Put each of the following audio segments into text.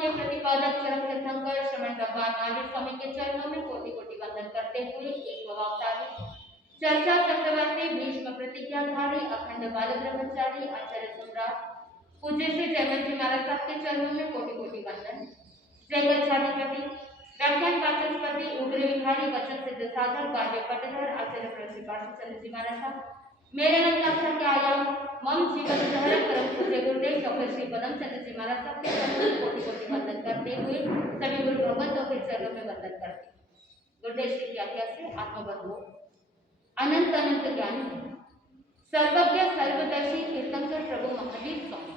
के प्रतिपादक चरण तीर्थंकर श्रवण भगवान महावीर स्वामी के चरणों में कोटि कोटि वंदन करते हुए एक भवावतारी चर्चा चक्रवर्ती भीष्म प्रतिज्ञाधारी अखंड बाल ब्रह्मचारी आचार्य सम्राट पूज्य श्री जयवंत जी महाराज साहब के चरणों में कोटि कोटि वंदन। जय गच्छाधिपति व्याख्यान वाचस्पति उग्र विहारी वचन सिद्ध साधक बाह्य पटधर आचार्य प्रश्री चंद्र जी महाराज साहब मेरे नंदाक्षर के आयाम मम जीवन धारक परम पूज्य गुरुदेव डॉक्टर श्री पदम चंद्र जी महाराज साहब के चरणों में कोटि कोटि वंदन करते हुए सभी गुरु भगवतों के चरणों में वंदन करते। गुरुदेव श्री की आज्ञा से आत्मबंधु अनंत अनंत ज्ञानी सर्वज्ञ सर्वदर्शी तीर्थंकर प्रभु महावीर स्वामी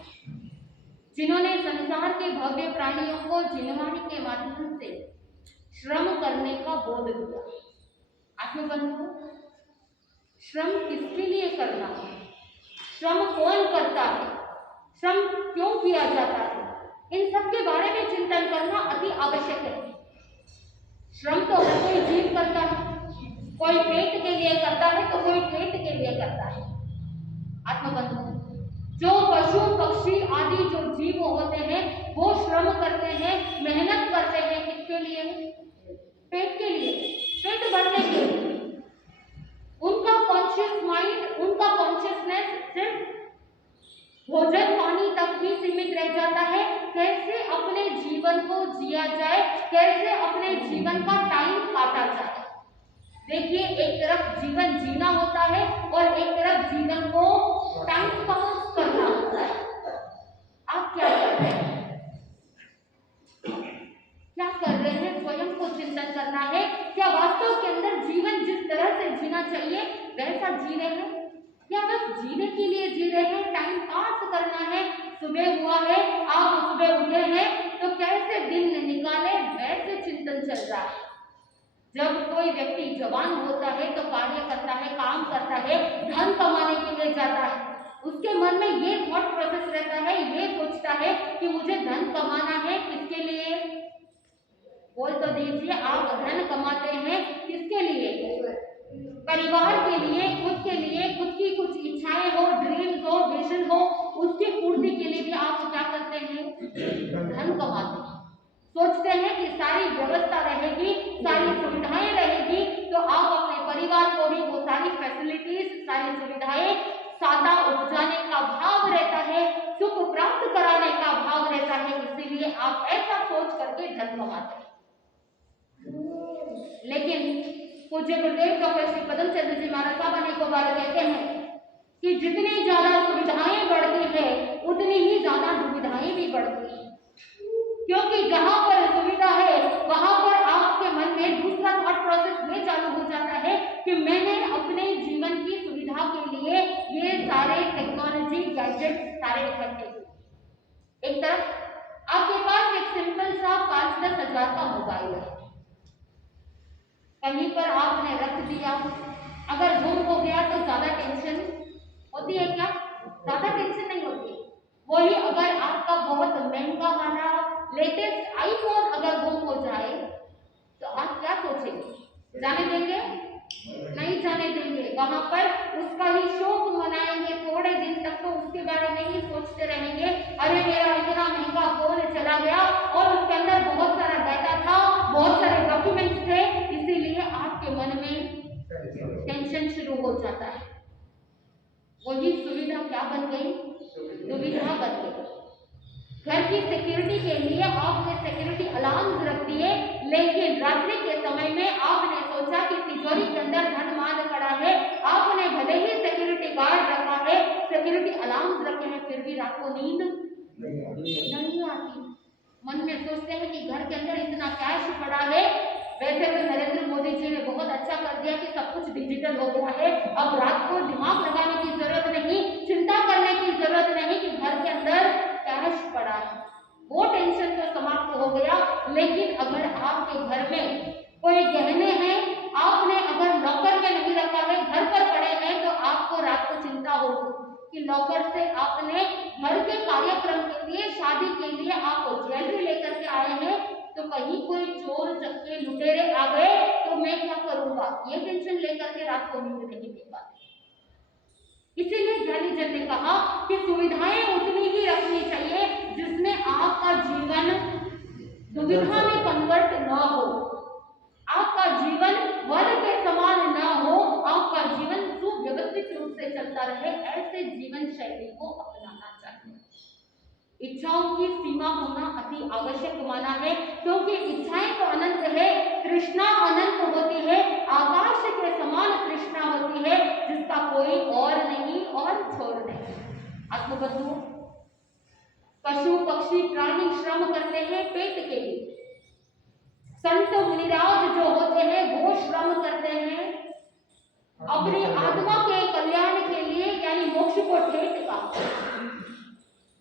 जिन्होंने संसार के भव्य प्राणियों को जिनवाणी के माध्यम से श्रम करने का बोध दिया। आत्मबंधु श्रम किसके लिए करना है, श्रम कौन करता है, श्रम क्यों किया जाता है, इन सब के बारे में चिंतन करना अति आवश्यक है। श्रम तो हर कोई जीव करता है, कोई पेट के लिए करता है तो कोई पेट के लिए करता है। आत्मबंधु जो पशु पक्षी आदि जो जीव होते हैं वो श्रम करते हैं, मेहनत करते हैं, किसके लिए? पेट के लिए, पेट भरने के लिए। उनका कॉन्शियस माइंड, उनका कॉन्शियसनेस सिर्फ भोजन पानी तक ही सीमित रह जाता है। कैसे अपने जीवन को जिया जाए, कैसे अपने जीवन का टाइम काटा जाए। देखिए, एक तरफ जीवन जीना होता है और एक तरफ जीवन को टाइम पास करना होता है। आप क्या कर रहे हैं, क्या कर रहे हैं, स्वयं को चिंतन करना है। क्या वास्तव के अंदर जीवन जिस तरह से जीना चाहिए वैसा जी रहे हैं, या बस जीने के लिए जी रहे हैं, टाइम पास करना है। सुबह हुआ है, आप सुबह उठे हैं तो कैसे दिन निकाले वैसे चिंतन चल रहा है। जब कोई व्यक्ति जवान होता है तो कार्य करता है, काम करता है, धन कमाने के लिए जाता है, उसके मन में ये थॉट प्रोसेस रहता है, ये सोचता है कि मुझे धन कमाना है। किसके लिए? बोल तो दीजिए, आप धन कमाते हैं किसके लिए? परिवार के लिए, खुद के लिए, खुद की कुछ इच्छाएं हो, ड्रीम्स हो, विजन हो, उसकी पूर्ति के लिए भी आप क्या करते हैं? धन कमाते हैं। सोचते हैं कि सारी व्यवस्था रहेगी, सारी सुविधाएं रहेगी तो आप अपने परिवार को भी वो सारी फैसिलिटीज, सारी सुविधाएं, सादा उपजाने का भाव रहता है, सुख प्राप्त कराने का भाव रहता है, इसीलिए आप ऐसा सोच करके धन कमाते हैं। लेकिन पूज्य गुरुदेव डॉक्टर श्री पदम चंद्र जी महाराज साहब अनेकों बार कहते हैं कि जितनी ज्यादा सुविधाएं बढ़ती है उतनी ही ज्यादा दुविधाएं भी बढ़ती है। क्योंकि जहां पर सुविधा है वहां पर आपके मन में दूसरा थॉट प्रोसेस ये चालू हो जाता है कि मैंने अपने जीवन की सुविधा के लिए ये सारे टेक्नोलॉजी गैजेट्स सारे इकट्ठे किए। एक तरफ आपके पास एक सिंपल सा 5-10 हजार का मोबाइल है, कहीं पर आपने रख दिया, अगर गुम हो गया तो ज्यादा टेंशन होती है क्या? ज्यादा टेंशन नहीं होती। वही अगर आपका बहुत महंगा वाला लेटेस्ट आईफोन अगर गुम हो जाए तो आप क्या सोचेंगे? जाने देंगे? नहीं जाने देंगे। वहां पर उसका ही शौक मनाएंगे, थोड़े दिन तक तो उसके बारे में ही सोचते रहेंगे, अरे मेरा इतना महंगा फोन चला गया और उसके अंदर बहुत सारा डाटा था, बहुत सारे डॉक्यूमेंट्स थे, इसीलिए आपके मन में टेंशन शुरू हो जाता है। वही सुविधा क्या बन गई? दुविधा बन गई। घर की सिक्योरिटी के लिए आपने सिक्योरिटी अलार्म्स रख दिए, लेकिन रात्रि के समय में आपने सोचा कि तिजोरी के अंदर धन माल पड़ा है, आपने भले ही सिक्योरिटी गार्ड रखा है, सिक्योरिटी अलार्म्स रखे हैं, फिर भी रात को नींद नहीं आती। मन में सोचते हैं कि घर के अंदर इतना कैश पड़ा है। वैसे तो नरेंद्र मोदी जी ने बहुत अच्छा कर दिया कि सब कुछ डिजिटल हो गया है, अब रात को दिमाग लगाने की जरूरत नहीं, चिंता करने की जरूरत नहीं कि घर के अंदर कैश पड़ा है, वो टेंशन तो समाप्त हो गया। लेकिन अगर आपके घर में कोई गहने हैं, आपने अगर लॉकर में नहीं रखा है, घर पर पड़े हैं, तो आपको रात को चिंता होगी कि लॉकर से आपने घर के कार्यक्रम के लिए, शादी के लिए आप ज्वेलरी लेकर के आए हैं, तो कहीं कोई चोर चक्के लुटेरे आ गए तो मैं क्या करूंगा, ये टेंशन लेकर के रात को नींद नहीं दे पाते। इसीलिए ज्ञानी जन ने कहा कि सुविधाएं उतनी ही रखनी चाहिए जिसमें आपका जीवन दुविधा में कन्वर्ट ना हो, आपका जीवन वन के समान ना हो, आपका जीवन सुव्यवस्थित रूप से चलता रहे, ऐसे जीवन शैली को अपनाना चाहिए। इच्छाओं की सीमा होना अति आवश्यक माना है, क्योंकि इच्छाएं तो अनंत है, तृष्णा अनंत होती है, आकाश के समान तृष्णा होती है जिसका कोई और नहीं और छोर नहीं। आत्मबंधु, पशु पक्षी प्राणी श्रम करते हैं पेट के लिए, संत मुनिराज जो होते हैं वो श्रम करते हैं अपनी आत्मा के कल्याण के लिए, यानी मोक्ष को ठेठ का।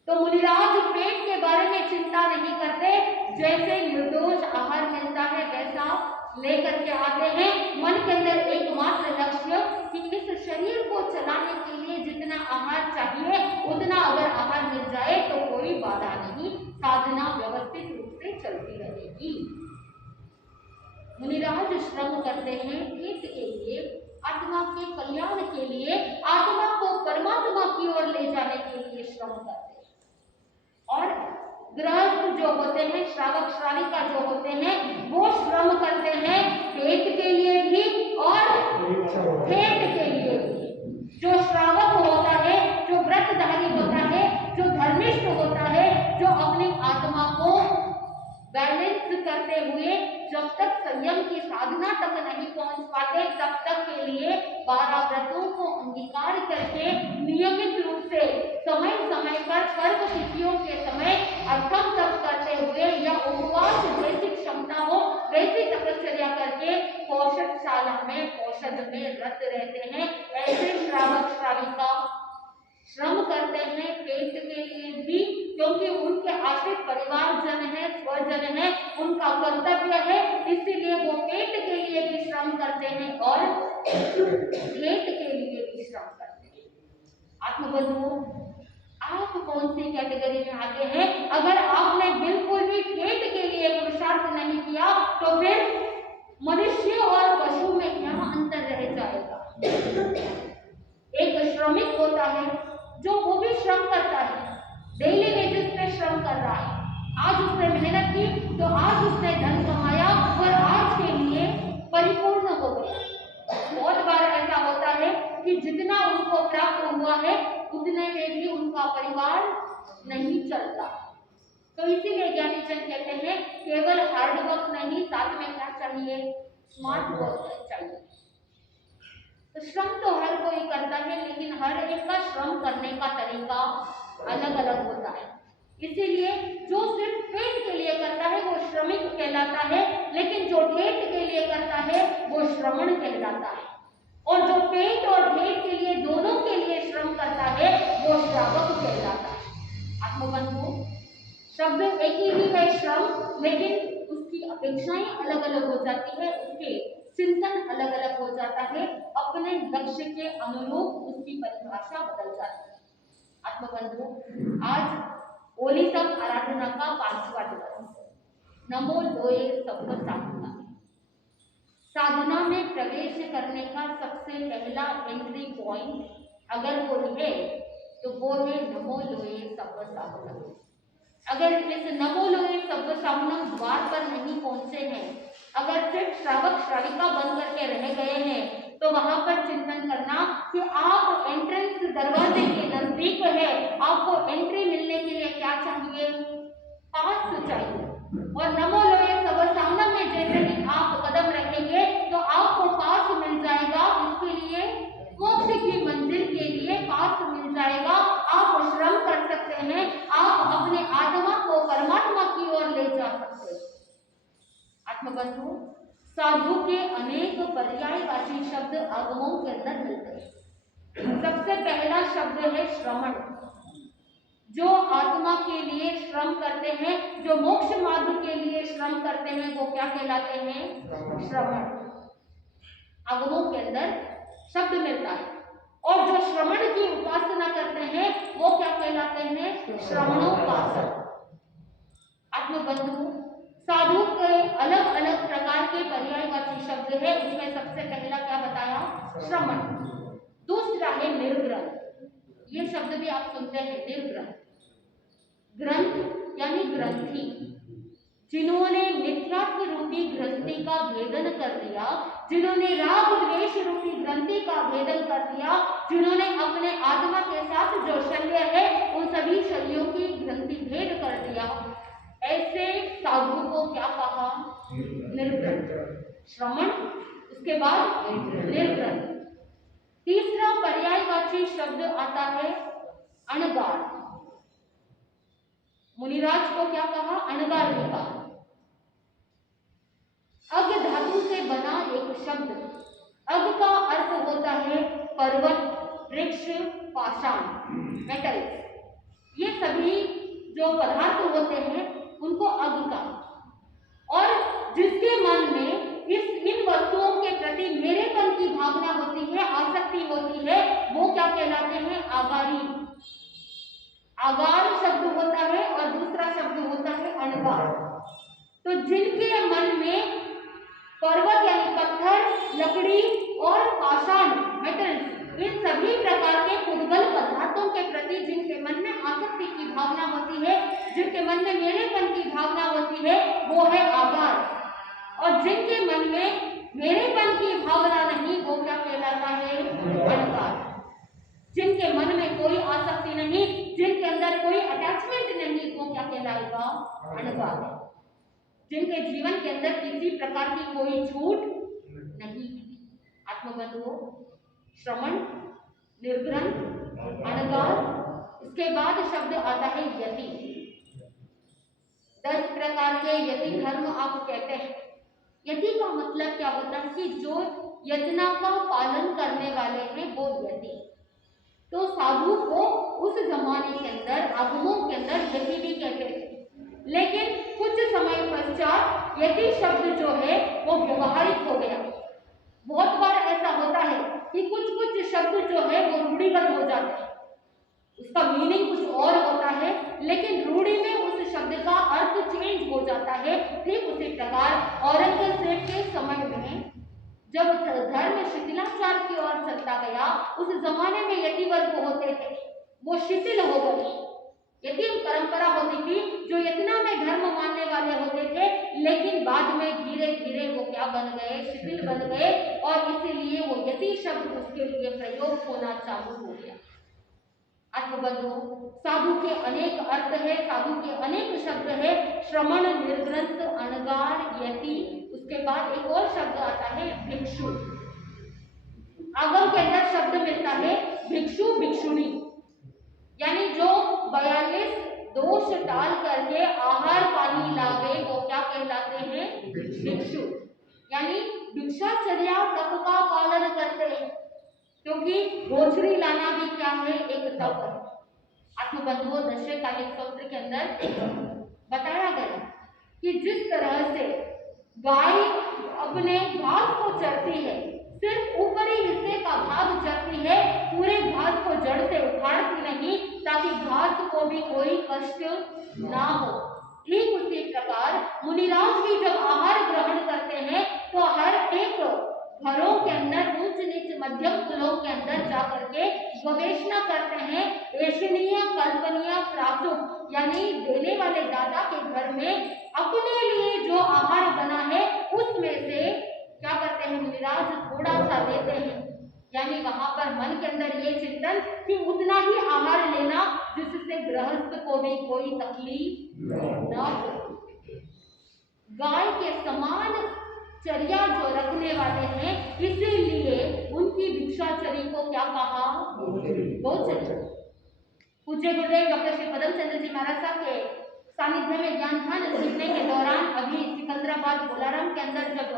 तो मुनिराज पेट के बारे में चिंता नहीं करते, जैसे निर्दोष आहार मिलता है वैसा लेकर के आते हैं। मन के अंदर एकमात्र लक्ष्य कि इस शरीर को चलाने के लिए जितना आहार चाहिए उतना अगर आहार मिल जाए तो कोई बाधा नहीं, साधना व्यवस्थित रूप से चलती रहेगी। मुनिराज श्रम करते हैं पेट के लिए, आत्मा के कल्याण के लिए, आत्मा को परमात्मा की ओर ले जाने के लिए श्रम करते हैं। और गृहस्थ जो होते हैं, श्रावक श्राविका जो होते हैं, वो श्रम करते हैं पेट के लिए भी और पेट के लिए भी। जो श्रावक होता है, जो व्रतधारी होता है, जो धर्मिष्ठ होता है, जो अपनी आत्मा को बैलेंस करते हुए जब तक संयम की साधना तक नहीं पहुंच पाते तब तक के लिए 12 व्रतों को अंगीकार करके नियमित रूप से समय समय पर पर्व तिथियों के समय अर्थम तप करते हुए या उपवास जैसी क्षमता हो वैसी तपस्या करके पौषधशाला में पौषध में रत रहते हैं। ऐसे श्रावक श्राविका श्रम करते हैं पेट के लिए भी, क्योंकि उनके आश्रित परिवारजन है, स्वजन है, उनका कर्तव्य है, इसीलिए वो पेट के लिए भी श्रम करते हैं और पेट के लिए भी श्रम करते हैं। आत्मबंधुओं, आप कौन सी कैटेगरी में आते हैं? अगर आपने बिल्कुल भी पेट के लिए पुरुषार्थ नहीं किया तो फिर मनुष्य और पशु में क्या अंतर रह जाएगा? एक श्रमिक होता है जो वो भी श्रम करता है, डेली वेजेस पे श्रम कर रहा है, आज उसने मेहनत की तो आज उसने धन कमाया और आज के लिए परिपूर्ण हो गया। बहुत बार ऐसा होता है कि जितना उनको प्राप्त हुआ है उतने में भी उनका परिवार नहीं चलता। तो इसीलिए ज्ञानी जन कहते हैं केवल हार्ड वर्क नहीं, साथ में क्या चाहिए? स्मार्ट वर्क चाहिए। तो श्रम तो हर कोई करता है, लेकिन हर एक का श्रम करने का तरीका अलग अलग होता है। इसीलिए जो सिर्फ पेट के लिए करता है वो श्रमिक कहलाता है, लेकिन जो पेट के लिए करता है वो श्रमण कहलाता है, और जो पेट और पेट के लिए दोनों के लिए श्रम करता है वो श्रावक कहलाता है। आत्मबंधु, शब्द एक ही है श्रम, लेकिन उसकी अपेक्षाएं अलग अलग हो जाती है, उसके चिंतन अलग अलग हो जाता है, अपने लक्ष्य के अनुरूप उसकी परिभाषा बदल जाती है। आत्मबंधु, आज ओली तप आराधना का 5वां दिवस। नमो लोए सब साधना। साधना में प्रवेश करने का सबसे पहला एंट्री पॉइंट अगर कोई है तो वो है नमो लोए सब साधना। अगर इस नमो लोए सब साधना द्वार पर नहीं पहुंचे हैं, अगर सिर्फ श्रावक श्राविका बन करके रह गए हैं, तो वहां पर चिंतन करना कि आप एंट्रेंस दरवाजे के नजदीक है, आपको एंट्री मिलने के लिए क्या चाहिए? पास चाहिए। और नमो लोए सब साधना में जैसे ही आप कदम रखेंगे तो आपको पास मिल जाएगा, इसके लिए मोक्ष की मंजिल के लिए पास मिल जाएगा। आप श्रम कर सकते हैं, आप अपने आत्मा को परमात्मा की ओर ले जा सकते हैं। आत्मबंधु, साधु के अनेक पर्यायवाची शब्द आगमों के अंदर मिलते हैं। सबसे पहला शब्द है श्रमण। जो आत्मा के लिए श्रम करते हैं, जो मोक्ष मार्ग के लिए श्रम करते हैं, वो क्या कहलाते हैं? श्रमण। आगमों के अंदर शब्द मिलता है। और जो श्रमण की उपासना करते हैं वो क्या कहलाते हैं? श्रमणोपासक। आत्मबंधु, साधु के अलग अलग प्रकार के पर्यायवाची शब्द है, उसमें सबसे पहला क्या बताया? श्रमण। दूसरा है निर्ग्रंथ। ये शब्द भी आप सुनते हैं, निर्ग्रंथ। ग्रंथ यानी ग्रंथी, जिन्होंने मिथ्यात्व रूपी ग्रंथि का भेदन कर दिया, जिन्होंने राग द्वेष रूपी ग्रंथि का भेदन कर दिया, जिन्होंने अपने आत्मा के साथ जो शल्य है उन सभी शल्यों की ग्रंथि भेद कर दिया, ऐसे साधु को क्या कहा? निर्ग्रंथ। श्रवण, उसके बाद निर्ग्रंथ। तीसरा पर्यायवाची शब्द आता है अणगार। मुनिराज को क्या कहा? अणगार ने कहा। अग धातु से बना एक शब्द। अग का अर्थ होता है पर्वत, वृक्ष, पाषाण, मेटल्स। ये सभी जो पदार्थ होते हैं उनको अग का। और जिसके मन में इन वस्तुओं के प्रति मेरेपन की भावना होती है, आसक्ति होती है, वो क्या कहलाते हैं? आगारी। आगार शब्द होता है और दूसरा शब्द होता है अणगार। तो जिनके मन में पर्वत यानी पत्थर, लकड़ी और पाषाण, मेटल्स, इन सभी प्रकार के पुद्गल पदार्थों के प्रति जिनके मन में आसक्ति की भावना होती है, जिनके मन में मेरेपन की भावना होती है, वो है आगार। और जिनके मन में मेरेपन की भावना नहीं, वो क्या कहलाता है? अणगार। जिनके मन में कोई आसक्ति नहीं, जिनके अंदर कोई अटैचमेंट नहीं, वो क्या कहलाएगा? अणगार। जिनके जीवन के अंदर किसी प्रकार की कोई छूट नहीं। आत्मबंधुओं, श्रवण, निर्ग्रंथ, अणगार, इसके बाद शब्द आता है यति। 10 प्रकार के यति धर्म आप कहते हैं। यति का मतलब क्या होता है? कि जो यजना का पालन करने वाले हैं वो यति। तो साधु को उस जमाने के अंदर, आगमों के अंदर यति भी कहते थे। लेकिन कुछ समय पश्चात यति शब्द जो है वो व्यवहारिक हो गया। बहुत बार ऐसा होता है कि कुछ शब्द जो है वो रूढ़िगत हो जाते हैं, उसका मीनिंग कुछ और होता है, लेकिन रूढ़ी में उस शब्द का अर्थ चेंज हो जाता है। ठीक उसी प्रकार औरंगजेब के समय में जब धर्म शिथिलाचार की ओर चलता गया, उस जमाने में यति वर्ग होते थे, वो शिथिल हो गए। यति परंपरा होती थी जो यतना में धर्म मानने वाले होते थे, लेकिन बाद में धीरे धीरे वो क्या बन गए? शिथिल बन गए। और इसीलिए वो यति शब्द उसके लिए प्रयोग होना चालू हो गया। आत्मबंधुओं, साधु के अनेक अर्थ है, साधु के अनेक शब्द है। श्रवण, निर्ग्रंथ, अणगार, यति। उसके बाद एक और शब्द आता है भिक्षु। आगम के अंदर शब्द मिलता है भिक्षु, भिक्षुणी, यानी जो 42 दोष टाल करके आहार पानी लावे, वो क्या कहलाते हैं? भिक्षु। यानी भिक्षाचर्या तप का पालन करते हैं, क्योंकि गोचरी लाना भी क्या है? एक तप है। आत्मबंधुओं, दशकालिक सूत्र के अंदर बताया गया कि जिस तरह से गाय अपने घास को चरती है, सिर्फ ऊपरी हिस्से का भाग चरती है, पूरे घास को जड़ से उखाड़ती नहीं, ताकि घास को भी कोई कष्ट ना हो। ठीक उसी प्रकार मुनिराज भी जब आहार ग्रहण करते हैं तो हर एक घरों के अंदर, ऊंच नीच मध्यम कुलों के अंदर जाकर के गवेषणा करते हैं। ऐशनीय, कल्पनीय, प्रासुक, यानी देने वाले दाता के घर में अपने लिए जो आहार बना है उसमें से क्या करते हैं? मुनिराज थोड़ा सा लेते हैं। यानी वहां पर मन के अंदर ये चिंतन कि उतना ही आहार लेना जिससे गृहस्थ को भी कोई तकलीफ न हो। गाय के समान चर्या जो रखने वाले हैं, इसीलिए उनकी भिक्षाचरी को क्या कहा? गोचरी। पूज्य गुरुदेव डॉक्टर श्री पदम चंद्र जी महाराज साहब के सानिध्य में ज्ञान ध्यान सीखने के दौरान अभी सिकंदराबाद बोलाराम के अंदर जब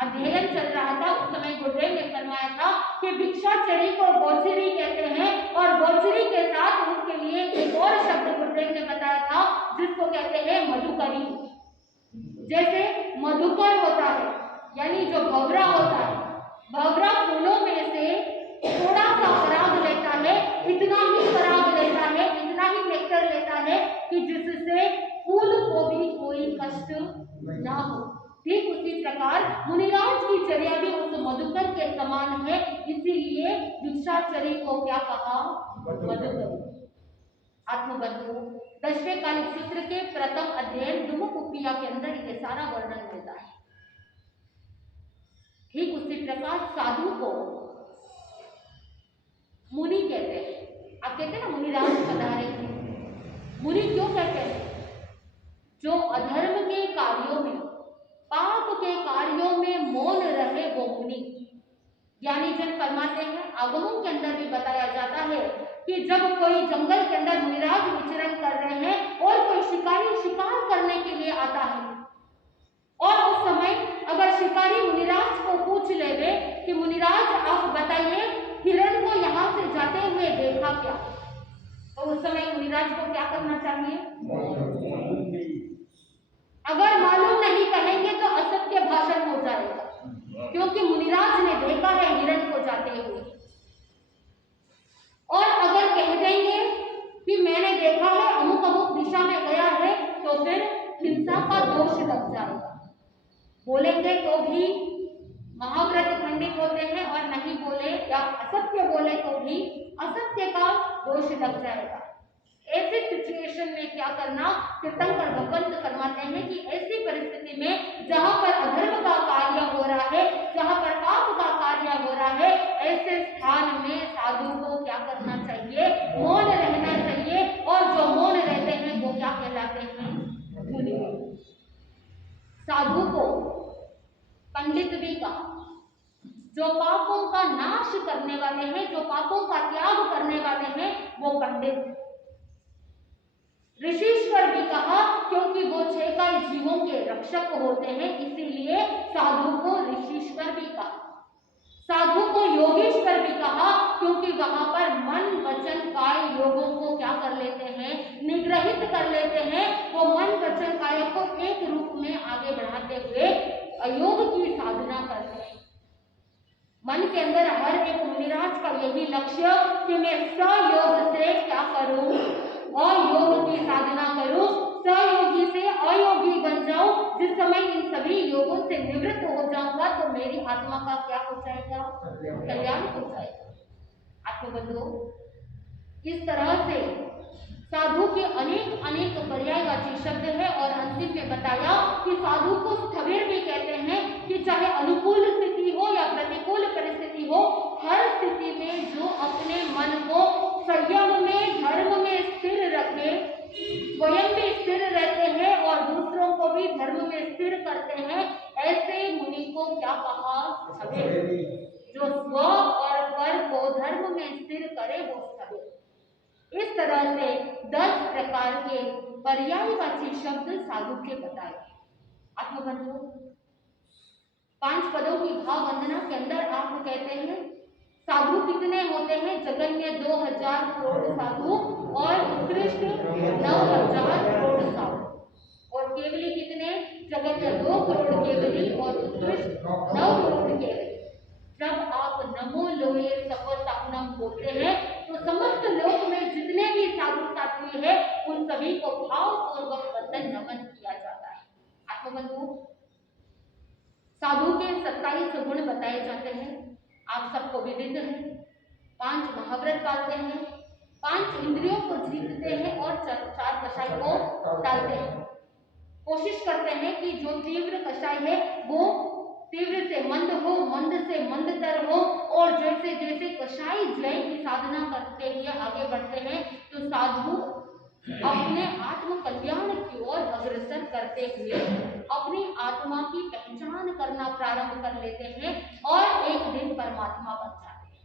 अध्ययन चल रहा था, उस समय गुरुदेव ने फरमाया था कि भिक्षाचरी को गोचरी कहते हैं। और गोचरी के साथ उसके लिए एक और शब्द गुरुदेव ने बताया था जिसको कहते हैं मधुकरी। जैसे मधुकर होता है, यानी जो भंवरा होता है, भंवरा फूलों में से थोड़ा सा पराग लेता है, इतना ही पराग लेता है, इतना ही नेक्टर लेता है कि जिससे फूल को भी कोई कष्ट ना हो। ठीक उसी प्रकार मुनिराज की चर्या भी उस मधुकर के समान है, इसीलिए भिक्षाचरी को क्या कहा? मधुकर। आत्मबंधु, 10वें कालिक सूत्र के प्रथम अध्ययन दुमुकुपिया के अंदर ये सारा वर्णन मिलता है। ठीक उसी प्रकार साधु को मुनि कहते हैं। आप कहते हैं ना मुनिराज पधारे थे। मुनि क्यों कहते हैं? जो अधर्म के कार्यों में, पाप के कार्यों में मौन रहे वो मुनि। ज्ञानी जन फरमाते हैं, आगमों के अंदर भी बताया जाता है कि जब कोई जंगल के अंदर मुनिराज विचरण कर रहे हैं और कोई शिकारी शिकार करने के लिए आता है और उस समय अगर शिकारी मुनिराज को पूछ लेवे कि मुनिराज आप बताइए हिरण को यहाँ से जाते हुए देखा क्या, तो उस समय मुनिराज को क्या करना चाहिए? अगर मालूम नहीं कहेंगे तो असत्य भाषण हो जाएगा, क्योंकि मुनिराज ने देखा है हिरण को जाते हुए। और अगर कह देंगे कि मैंने देखा है अमुक अमुक दिशा में गया है, तो फिर हिंसा का दोष लग जाएगा। बोलेंगे तो भी महाव्रत खंडित होते हैं और नहीं बोले या असत्य बोले तो भी असत्य का दोष लग जाएगा। ऐसे सिचुएशन में क्या करना? तीर्थंकर भगवंत फरमाते हैं कि ऐसी परिस्थिति में जहां पर अधर्म का कार्य हो रहा है, जहां पर पाप का कार्य हो रहा है, ऐसे स्थान में साधु को क्या करना चाहिए? मौन रहना चाहिए। और जो मौन रहते हैं वो क्या कहलाते हैं? मुनि। साधु को पंडित भी कहा। जो पापों का नाश करने वाले हैं, जो पापों का त्याग करने वाले हैं, वो पंडित। ऋषिश्वर भी कहा, क्योंकि वो 6 काल जीवों के रक्षक होते हैं, इसीलिए साधु को ऋषिश्वर भी कहा। साधु को योगीश्वर भी कहा, क्योंकि वहां पर मन वचन काय योगों को क्या कर लेते हैं? निग्रहित कर लेते हैं। वो मन वचन काय को एक रूप में आगे बढ़ाते हुए योग की साधना करते हैं। मन के अंदर हर एक मुनिराज का यही लक्ष्य कि मैं सहयोग से क्या करूं? अयोग की साधना करूं, सहयोगी से अयोगी बन जाऊं। जिस समय इन सभी योगों से निवृत्त हो जाऊंगा तो मेरी आत्मा का क्या हो जाएगा? कल्याण हो जाएगा। आत्मबंधु, इस तरह से साधु के अनेक अनेक पर्यायवाची शब्द है और अंतिम में बताया कि साधु को स्थविर भी कहते हैं कि चाहे अनुकूल स्थिति हो या प्रतिकूल परिस्थिति हो, हर स्थिति में जो अपने मन को संयम में, धर्म में स्थिर रखे, स्वयं भी स्थिर रहते हैं और दूसरों को भी धर्म में स्थिर करते हैं, ऐसे मुनि को क्या कहा? स्थविर। जो स्व और पर को धर्म में स्थिर करे वो स्थविर। इस तरह से 10 प्रकार के पर्यायवाची शब्द साधु के बताए। आत्मबंधु, 5 पदों की भाव वंदना के अंदर आप कहते हैं साधु कितने होते हैं? जगत में 2000 करोड़ साधु और उत्कृष्ट 9000 करोड़ साधु। और केवली कितने? जगत में 2 करोड़ केवली और उत्कृष्ट 9 करोड़ केवली। जब आप नमो लोये सपसापनम बोलते हैं तो समस्त लोक में जितने भी साधु साध्वी है उन सभी को भावपूर्वक वंदन नमन किया जाता है। आत्मबंधु, साधु के 27 गुण बताए जाते हैं। आप सबको विदित है। 5 महाव्रत पालते हैं, 5 इंद्रियों को जीतते हैं और 4 कषाय को टालते हैं। कोशिश करते हैं कि जो तीव्र कषाय है वो तीव्र से मंद हो, मंद से मंदतर हो। और जैसे जैसे कषाय जय की साधना करते हुए आगे बढ़ते हैं तो साधु अपने आत्म कल्याण की ओर अग्रसर करते हुए अपनी आत्मा की पहचान करना प्रारंभ कर लेते हैं और एक दिन परमात्मा बन जाते हैं।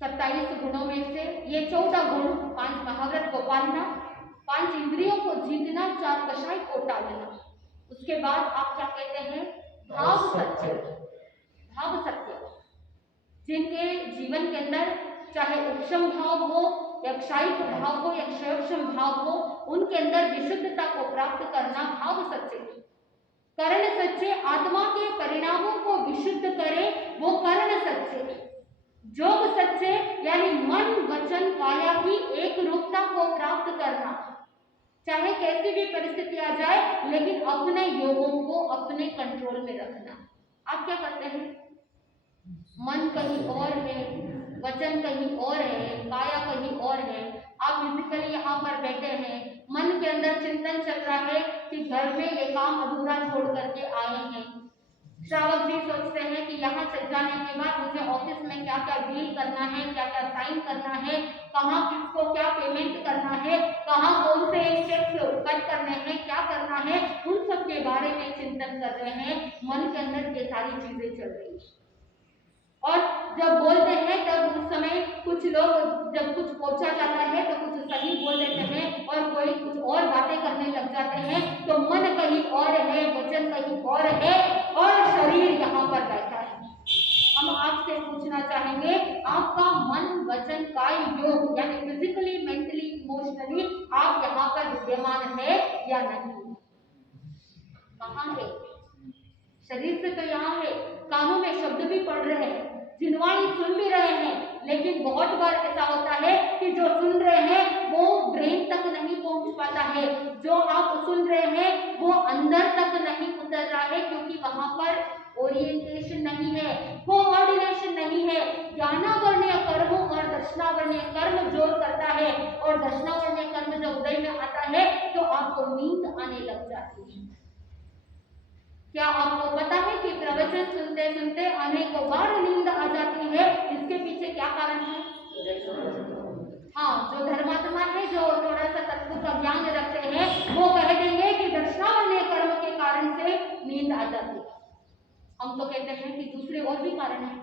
27 गुणों में से ये 14 गुण, 5 महाव्रत को पालना, 5 इंद्रियों को जीतना, 4 कषाय को टालना। उसके बाद आप क्या कहते हैं? भाव सत्य। भाव सत्य, जिनके जीवन के अंदर चाहे उपशम भाव हो या क्षायिक भाव हो या क्षयोक्षम भाव हो, उनके अंदर विशुद्धता को प्राप्त करना भाव सच्चे। कर्ण सच्चे आत्मा के परिणामों को विशुद्ध करे, वो कर्ण सच्चे। जोग सच्चे यानी मन वचन काया की एक रूपता को प्राप्त करना, चाहे कैसी भी परिस्थिति आ जाए लेकिन अपने योगों को अपने कंट्रोल में रखना। आप क्या करते हैं? मन कहीं और है, वचन कहीं और है, काया कहीं और है, आप फिजिकली यहाँ पर बैठे हैं, मन के अंदर चिंतन चल रहा है कि घर में ये काम अधूरा छोड़ करके आए हैं। श्रावक जी सोचते हैं कि यहाँ से जाने के बाद मुझे ऑफिस में क्या क्या डील करना है, क्या क्या साइन करना है, कहाँ किसको क्या पेमेंट करना है, कहाँ कौन से चेक कट करने हैं, क्या करना है, उन सब के बारे में चिंतन कर रहे हैं। मन के अंदर ये सारी चीजें चल रही है। और जब बोलते हैं तब उस समय कुछ लोग जब कुछ पूछा जाता है तो कुछ सही बोल देते हैं और कोई कुछ और बातें करने लग जाते हैं। तो मन कहीं और है, वचन कहीं और है और शरीर यहाँ पर बैठा है। हम आपसे पूछना चाहेंगे, आपका मन वचन काय योग यानी फिजिकली, मेंटली, इमोशनली आप यहाँ पर विद्यमान है या नहीं? कहाँ है? शरीर से तो यहाँ है, कानों में शब्द भी पढ़ रहे हैं, जिनवाणी सुन भी रहे हैं, लेकिन बहुत बार ऐसा होता है कि जो सुन रहे हैं वो ब्रेन तक नहीं पहुंच पाता है। जो आप सुन रहे हैं वो अंदर तक नहीं उतर रहा है, क्योंकि वहां पर ओरिएंटेशन नहीं है, कोऑर्डिनेशन नहीं है। ज्ञानावर्णीय कर्म और दर्शनावर्णीय कर्म जोर करता है, और दर्शनावर्णीय कर्म जब उदय में आता है तो आपको नींद आने लग जाती है। क्या आपको पता है कि प्रवचन सुनते सुनते अनेकों बार नींद आ जाती है? इसके पीछे क्या कारण है? हाँ, जो धर्मात्मा है, जो थोड़ा सा तत्व का ज्ञान रखते हैं, वो कह देंगे कि दर्शनावर्णीय कर्म के कारण से नींद आ जाती है। हम तो कहते हैं कि दूसरे और भी कारण है,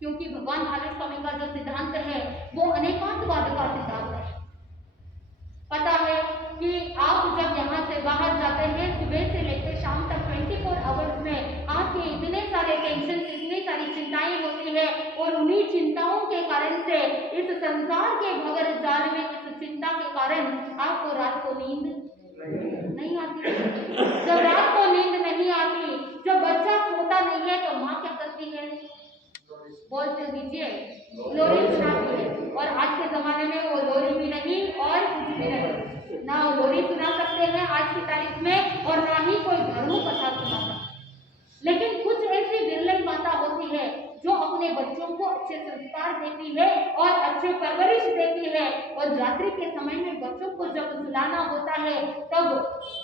क्योंकि भगवान महावीर स्वामी का जो सिद्धांत है वो अनेकांतवाद का सिद्धांत है। पता है कि आप जब यहाँ से बाहर जाते हैं सुबह से लेकर शाम तक 24 आवर्स में आपके इतने सारे टेंशन, इतनी सारी चिंताएं होती है, और उन्हीं चिंताओं के कारण से इस संसार के भंवर जाल में, इस चिंता के कारण आपको रात को नींद नहीं आती। जब रात को नींद नहीं आती, जब बच्चा सोता नहीं है, तो माँ क्या करती है? बोलते दीजिए, लोरी सुनाती है। और आज के जमाने में वो लोरी भी नहीं और कुछ भी नहीं, ना वो लोरी सुना सकते हैं आज की तारीख में, और ना ही कोई धर्म कथा सुना सकते। लेकिन कुछ ऐसी विरल माता होती है जो अपने बच्चों को अच्छे संस्कार देती है और अच्छे परवरिश देती है, और रात्रि के समय में बच्चों को जब सुलाना होता है तब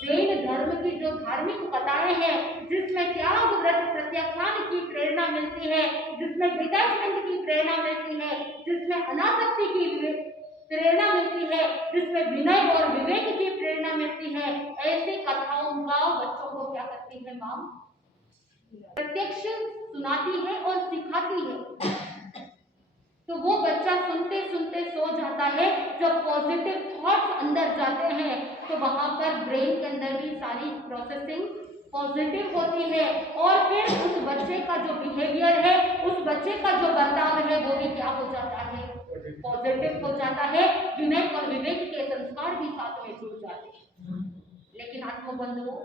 जैन धर्म की जो धार्मिक कथाएं हैं, जिसमें त्याग, व्रत, प्रत्याख्यान की प्रेरणा मिलती है, जिसमें डिटैचमेंट की प्रेरणा मिलती है, जिसमें अनासक्ति की प्रेरणा मिलती है, जिसमें विनय और विवेक की प्रेरणा मिलती है, ऐसी कथाओं का बच्चों को क्या करती है माँ? प्रत्यक्ष सुनाती है और सिखाती है। तो वो बच्चा सुनते सुनते सो जाता है। जब पॉजिटिव थॉट्स अंदर जाते हैं तो वहां पर ब्रेन के अंदर भी सारी प्रोसेसिंग पॉजिटिव होती है, और फिर उस बच्चे का जो बिहेवियर है, उस बच्चे का जो बर्ताव है, वो भी क्या हो जाता है? पॉजिटिव हो जाता है। विनय और विवेक के संस्कार भी साथ में जुड़ जाते हैं। लेकिन आत्मबंधुओं,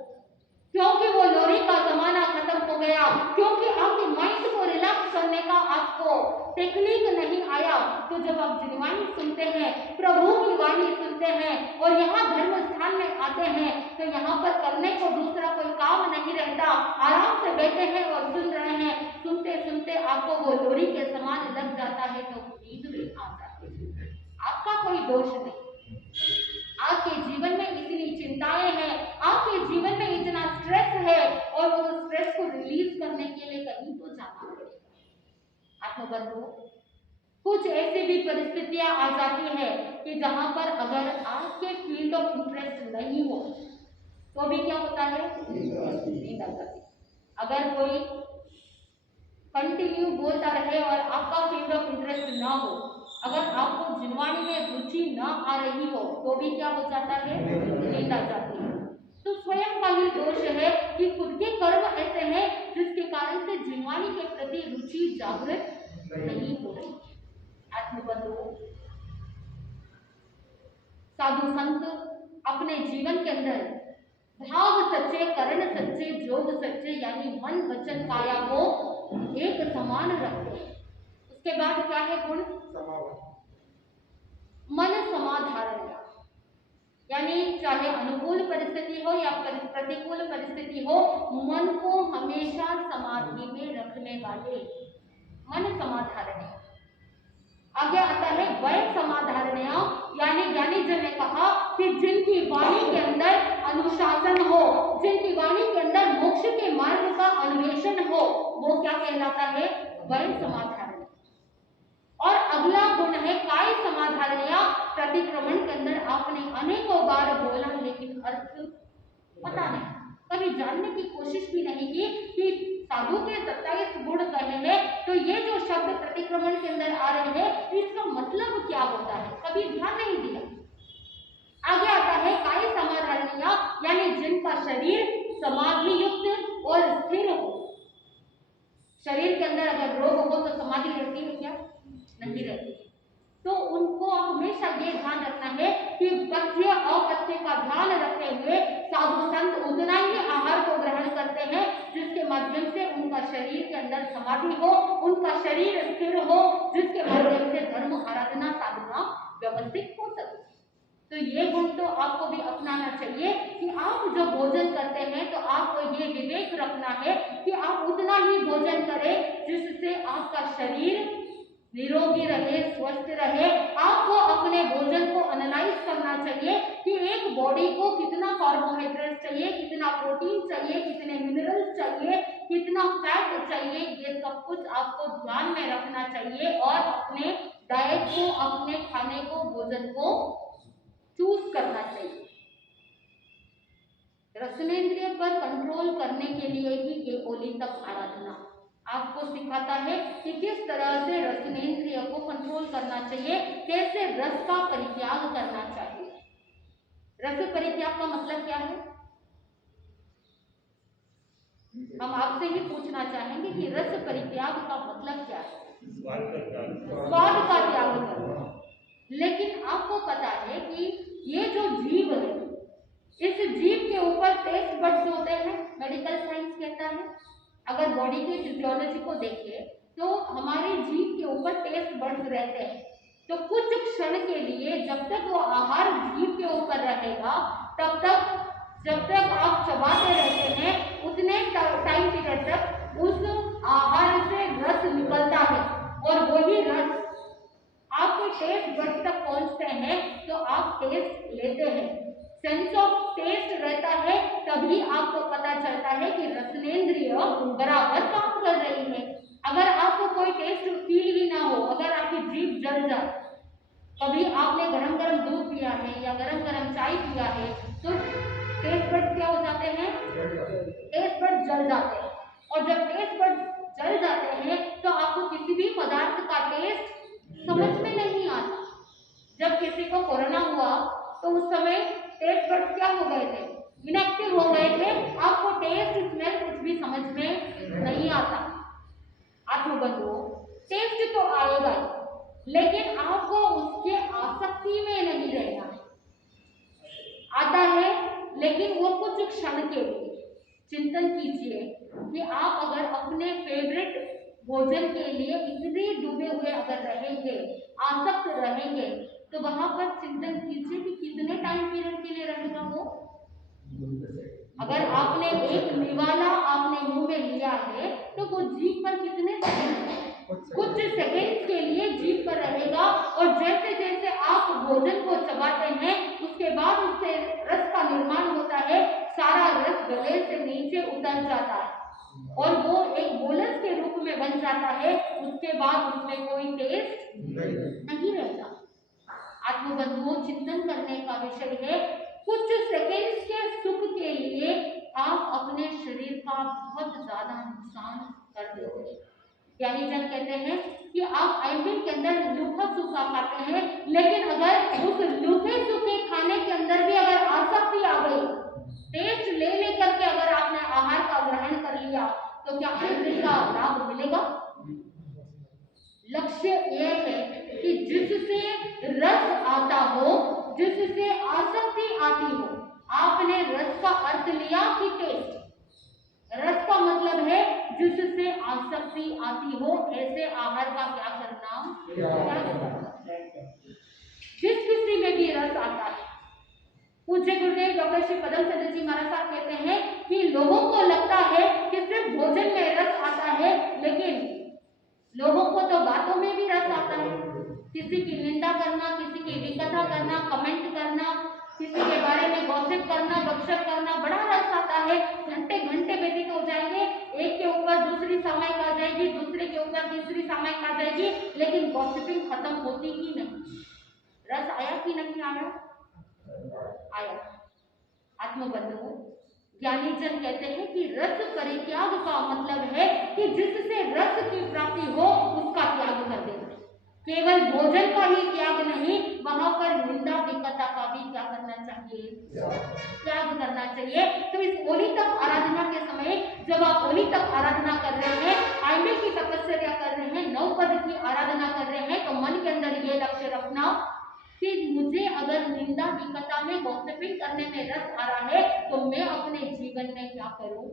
क्योंकि वो लोरी का जमाना खत्म हो गया, क्योंकि आपके माइंड को रिलैक्स करने का आपको टेक्निक नहीं आया, तो जब आप जिनवाणी सुनते हैं, प्रभु की वाणी सुनते हैं और यहाँ धर्म स्थान में आते हैं, तो यहाँ पर करने को दूसरा कोई काम नहीं रहता। आराम से बैठे हैं और सुन रहे हैं, सुनते सुनते आपको वो लोरी के समान लग जाता है, तो नींद भी आ जाती है। आपका कोई दोष नहीं, आपके जीवन में इतनी चिंताएं हैं, आपके जीवन में इतना स्ट्रेस है, और उस स्ट्रेस को रिलीज करने के लिए कहीं तो जाना पड़ेगा। आत्मबंधुओं, कुछ ऐसी भी परिस्थितियां आ जाती है कि जहां पर अगर आपके फील्ड ऑफ इंटरेस्ट नहीं हो तो भी क्या होता है? नींद आ जाती। अगर कोई कंटिन्यू बोलता रहे और आपका फील्ड ऑफ इंटरेस्ट ना हो, अगर आपको जिनवाणी में रुचि ना आ रही हो, तो भी क्या हो जाता है? नींद आ जाती है। तो स्वयं का ही दोष है कि खुद के कर्म ऐसे हैं जिसके कारण से जिनवाणी के प्रति रुचि जागृत नहीं हो रही। आत्मबंधुओं, साधु संत अपने जीवन के अंदर भाव सच्चे, करण सच्चे, जोग सच्चे, यानी मन, वचन, काया को एक समान रखते हैं। उसके बाद क्या है गुण? मन समाधारण, यानी चाहे अनुकूल परिस्थिति हो या प्रतिकूल परिस्थिति हो, मन को हमेशा समाधि में रखने वाले मन समाधारण। आगे आता है वय समाधारण, यानी ज्ञानी कि जिनकी वाणी के अंदर अनुशासन हो, जिनकी वाणी के अंदर मोक्ष के मार्ग का अन्वेषण हो, वो क्या कहलाता है? वर्ण समाधारण। और अगला गुण है काय समाधारणिया। प्रतिक्रमण के अंदर आपने अनेकों बार बोला लेकिन अर्थ पता नहीं, कभी जानने की कोशिश भी नहीं की कि साधु के 27 गुण कहे हैं, तो ये जो शब्द प्रतिक्रमण के अंदर आ रहे हैं इसका मतलब क्या होता है, कभी ध्यान नहीं दिया। आगे आता है काय समाधारणिया, यानी जिनका शरीर समाधि युक्त और स्थिर हो। शरीर के अंदर अगर रोग हो तो समाधि रहती है क्या? नहीं रहती। तो उनको हमेशा ये ध्यान रखना है कि पथ्य अपथ्य का ध्यान रखते हुए साधु संत उतना ही आहार को ग्रहण करते हैं जिसके माध्यम से उनका शरीर के अंदर समाधि हो, उनका शरीर स्थिर हो, जिसके माध्यम से धर्म आराधना साधना व्यवस्थित हो सके। तो ये गुण तो आपको भी अपनाना चाहिए कि आप जो भोजन करते हैं तो आपको ये विवेक रखना है कि आप उतना ही भोजन करें जिससे आपका शरीर निरोगी रहे, स्वस्थ रहे। आपको अपने भोजन को एनालाइज करना चाहिए कि एक बॉडी को कितना कार्बोहाइड्रेट चाहिए, कितना प्रोटीन चाहिए, कितने मिनरल्स चाहिए, कितना फैट चाहिए, ये सब कुछ आपको ध्यान में रखना चाहिए और अपने डाइट को, अपने खाने को, भोजन को चूज करना चाहिए। रसनेंद्रिय पर कंट्रोल करने के लिए ही ये ओलितक आराधना आपको सिखाता है कि किस तरह से रसनेंद्रिय को कंट्रोल करना चाहिए, कैसे रस का परित्याग करना चाहिए। रस परित्याग का मतलब क्या है? हम आपसे ही पूछना चाहेंगे कि रस परित्याग का मतलब क्या है? स्वाद का त्याग करना। लेकिन आपको पता है कि ये जो जीव है, इस जीव के ऊपर टेस्ट बड्स होते हैं, मेडिकल साइंस कहता है। अगर बॉडी की फिजियोलॉजी को देखें तो हमारे जीव के ऊपर टेस्ट बड्स रहते हैं। तो कुछ क्षण के लिए जब तक वो आहार जीव के ऊपर रहेगा, तब तक जब तक आप चबाते रहते हैं उतने टाइम पीरियड तक उस आहार से रस निकलता है और वही रस आपके टेस्ट बड्स तक पहुंचते हैं तो आप टेस्ट लेते हैं। सेंस ऑफ टेस्ट रहता है, तभी आपको पता चलता है कि रसनेंद्रिय बराबर काम कर रही है। अगर आपको कोई टेस्ट फील ही ना हो, अगर आपकी जीभ जल जाए, कभी आपने गरम गरम दूध पिया है या गरम गरम चाय पिया है तो टेस्ट बड्स क्या हो जाते हैं? टेस्ट बड्स जल जाते हैं। और जब टेस्ट बड्स जल जाते हैं तो आपको किसी भी पदार्थ का टेस्ट समझ में नहीं आता। जब किसी को कोरोना हुआ तो उस समय टेस्ट बड्स क्या हो गए थे? इनएक्टिव हो गए थे। आपको टेस्ट स्मेल कुछ भी समझ में नहीं आता। आत्मबंधुओं, टेस्ट तो आएगा लेकिन आपको उसके आसक्ति में नहीं रहना। आता है लेकिन वो कुछ क्षण के लिए। चिंतन कीजिए कि आप अगर अपने फेवरेट भोजन के लिए इतने डूबे हुए अगर रहेंगे, आसक्त रहेंगे, तो वहां पर चिंतन कीजिए कि कितने टाइम पीरियड के लिए रहेगा वो। अगर आपने एक निवाला आपने मुंह में लिया है तो वो जीभ पर कितने कुछ सेकंड्स के लिए जीभ पर रहेगा और जैसे जैसे आप भोजन को चबाते हैं उसके बाद उससे रस का निर्माण होता है। सारा रस गले से नीचे उतर जाता है और वो एक बोलस के रूप में बन जाता है। उसके बाद उसमें कोई टेस्ट नहीं रहता। आत्मबंधुओं, चिंतन करने का विषय है। कुछ सेकंड्स के सुख के लिए आप अपने शरीर का बहुत ज्यादा नुकसान कर दोगे। ज्ञानी जन कहते हैं कि आप आइंबिन के अंदर लूखा सूखा खाते हैं, लेकिन अगर उस लूखे सूखे खाने के अंदर भी अगर आसक्ति आ गई, टेस्ट ले लेकर के अगर आपने आहार का ग्रहण कर लिया, तो क्या आइंबिन का लाभ मिलेगा? लक्ष्य यह है कि जिससे रस आता हो, जिससे आसक्ति आती हो। आपने रस का अर्थ लिया कि टेस्ट। रस का मतलब है जिससे आसक्ति आती हो, ऐसे आहार का क्या करना? जिस किसी में भी रस आता है। पूज्य गुरुदेव डॉक्टर श्री पदम चंद्र जी महाराज साहब कहते हैं कि लोगों को लगता है कि सिर्फ भोजन में रस आता है, लेकिन लोगों को तो बातों में भी रस आता है। किसी की निंदा करना, किसी की विकथा करना, कमेंट करना, किसी के बारे में गॉसिप करना, गपशप करना बड़ा रस आता है। घंटे घंटे व्यतीत हो जाएंगे, एक के ऊपर दूसरी सामयिक आ जाएगी, दूसरे के ऊपर तीसरी सामयिक आ जाएगी, लेकिन गॉसिपिंग खत्म होती ही नहीं। रस आया कि नहीं आया? आया। आत्मबंधुओं, ज्ञानी जन कहते हैं कि रस परित्याग का मतलब है कि जिससे रस की प्राप्ति हो उसका त्याग कर देना। केवल भोजन का ही त्याग नहीं, वहां पर निंदा विकता का भी क्या करना चाहिए? त्याग करना चाहिए। तो इस होली तक आराधना के समय जब आप होली तक आराधना कर रहे हैं, आईने की तपस्या कर रहे हैं, नौ पद की आराधना कर रहे हैं, तो मन के अंदर ये लक्ष्य रखना कि मुझे अगर निंदा विकता में गॉसिपिंग करने में रस आ रहा है तो मैं अपने जीवन में क्या करूं?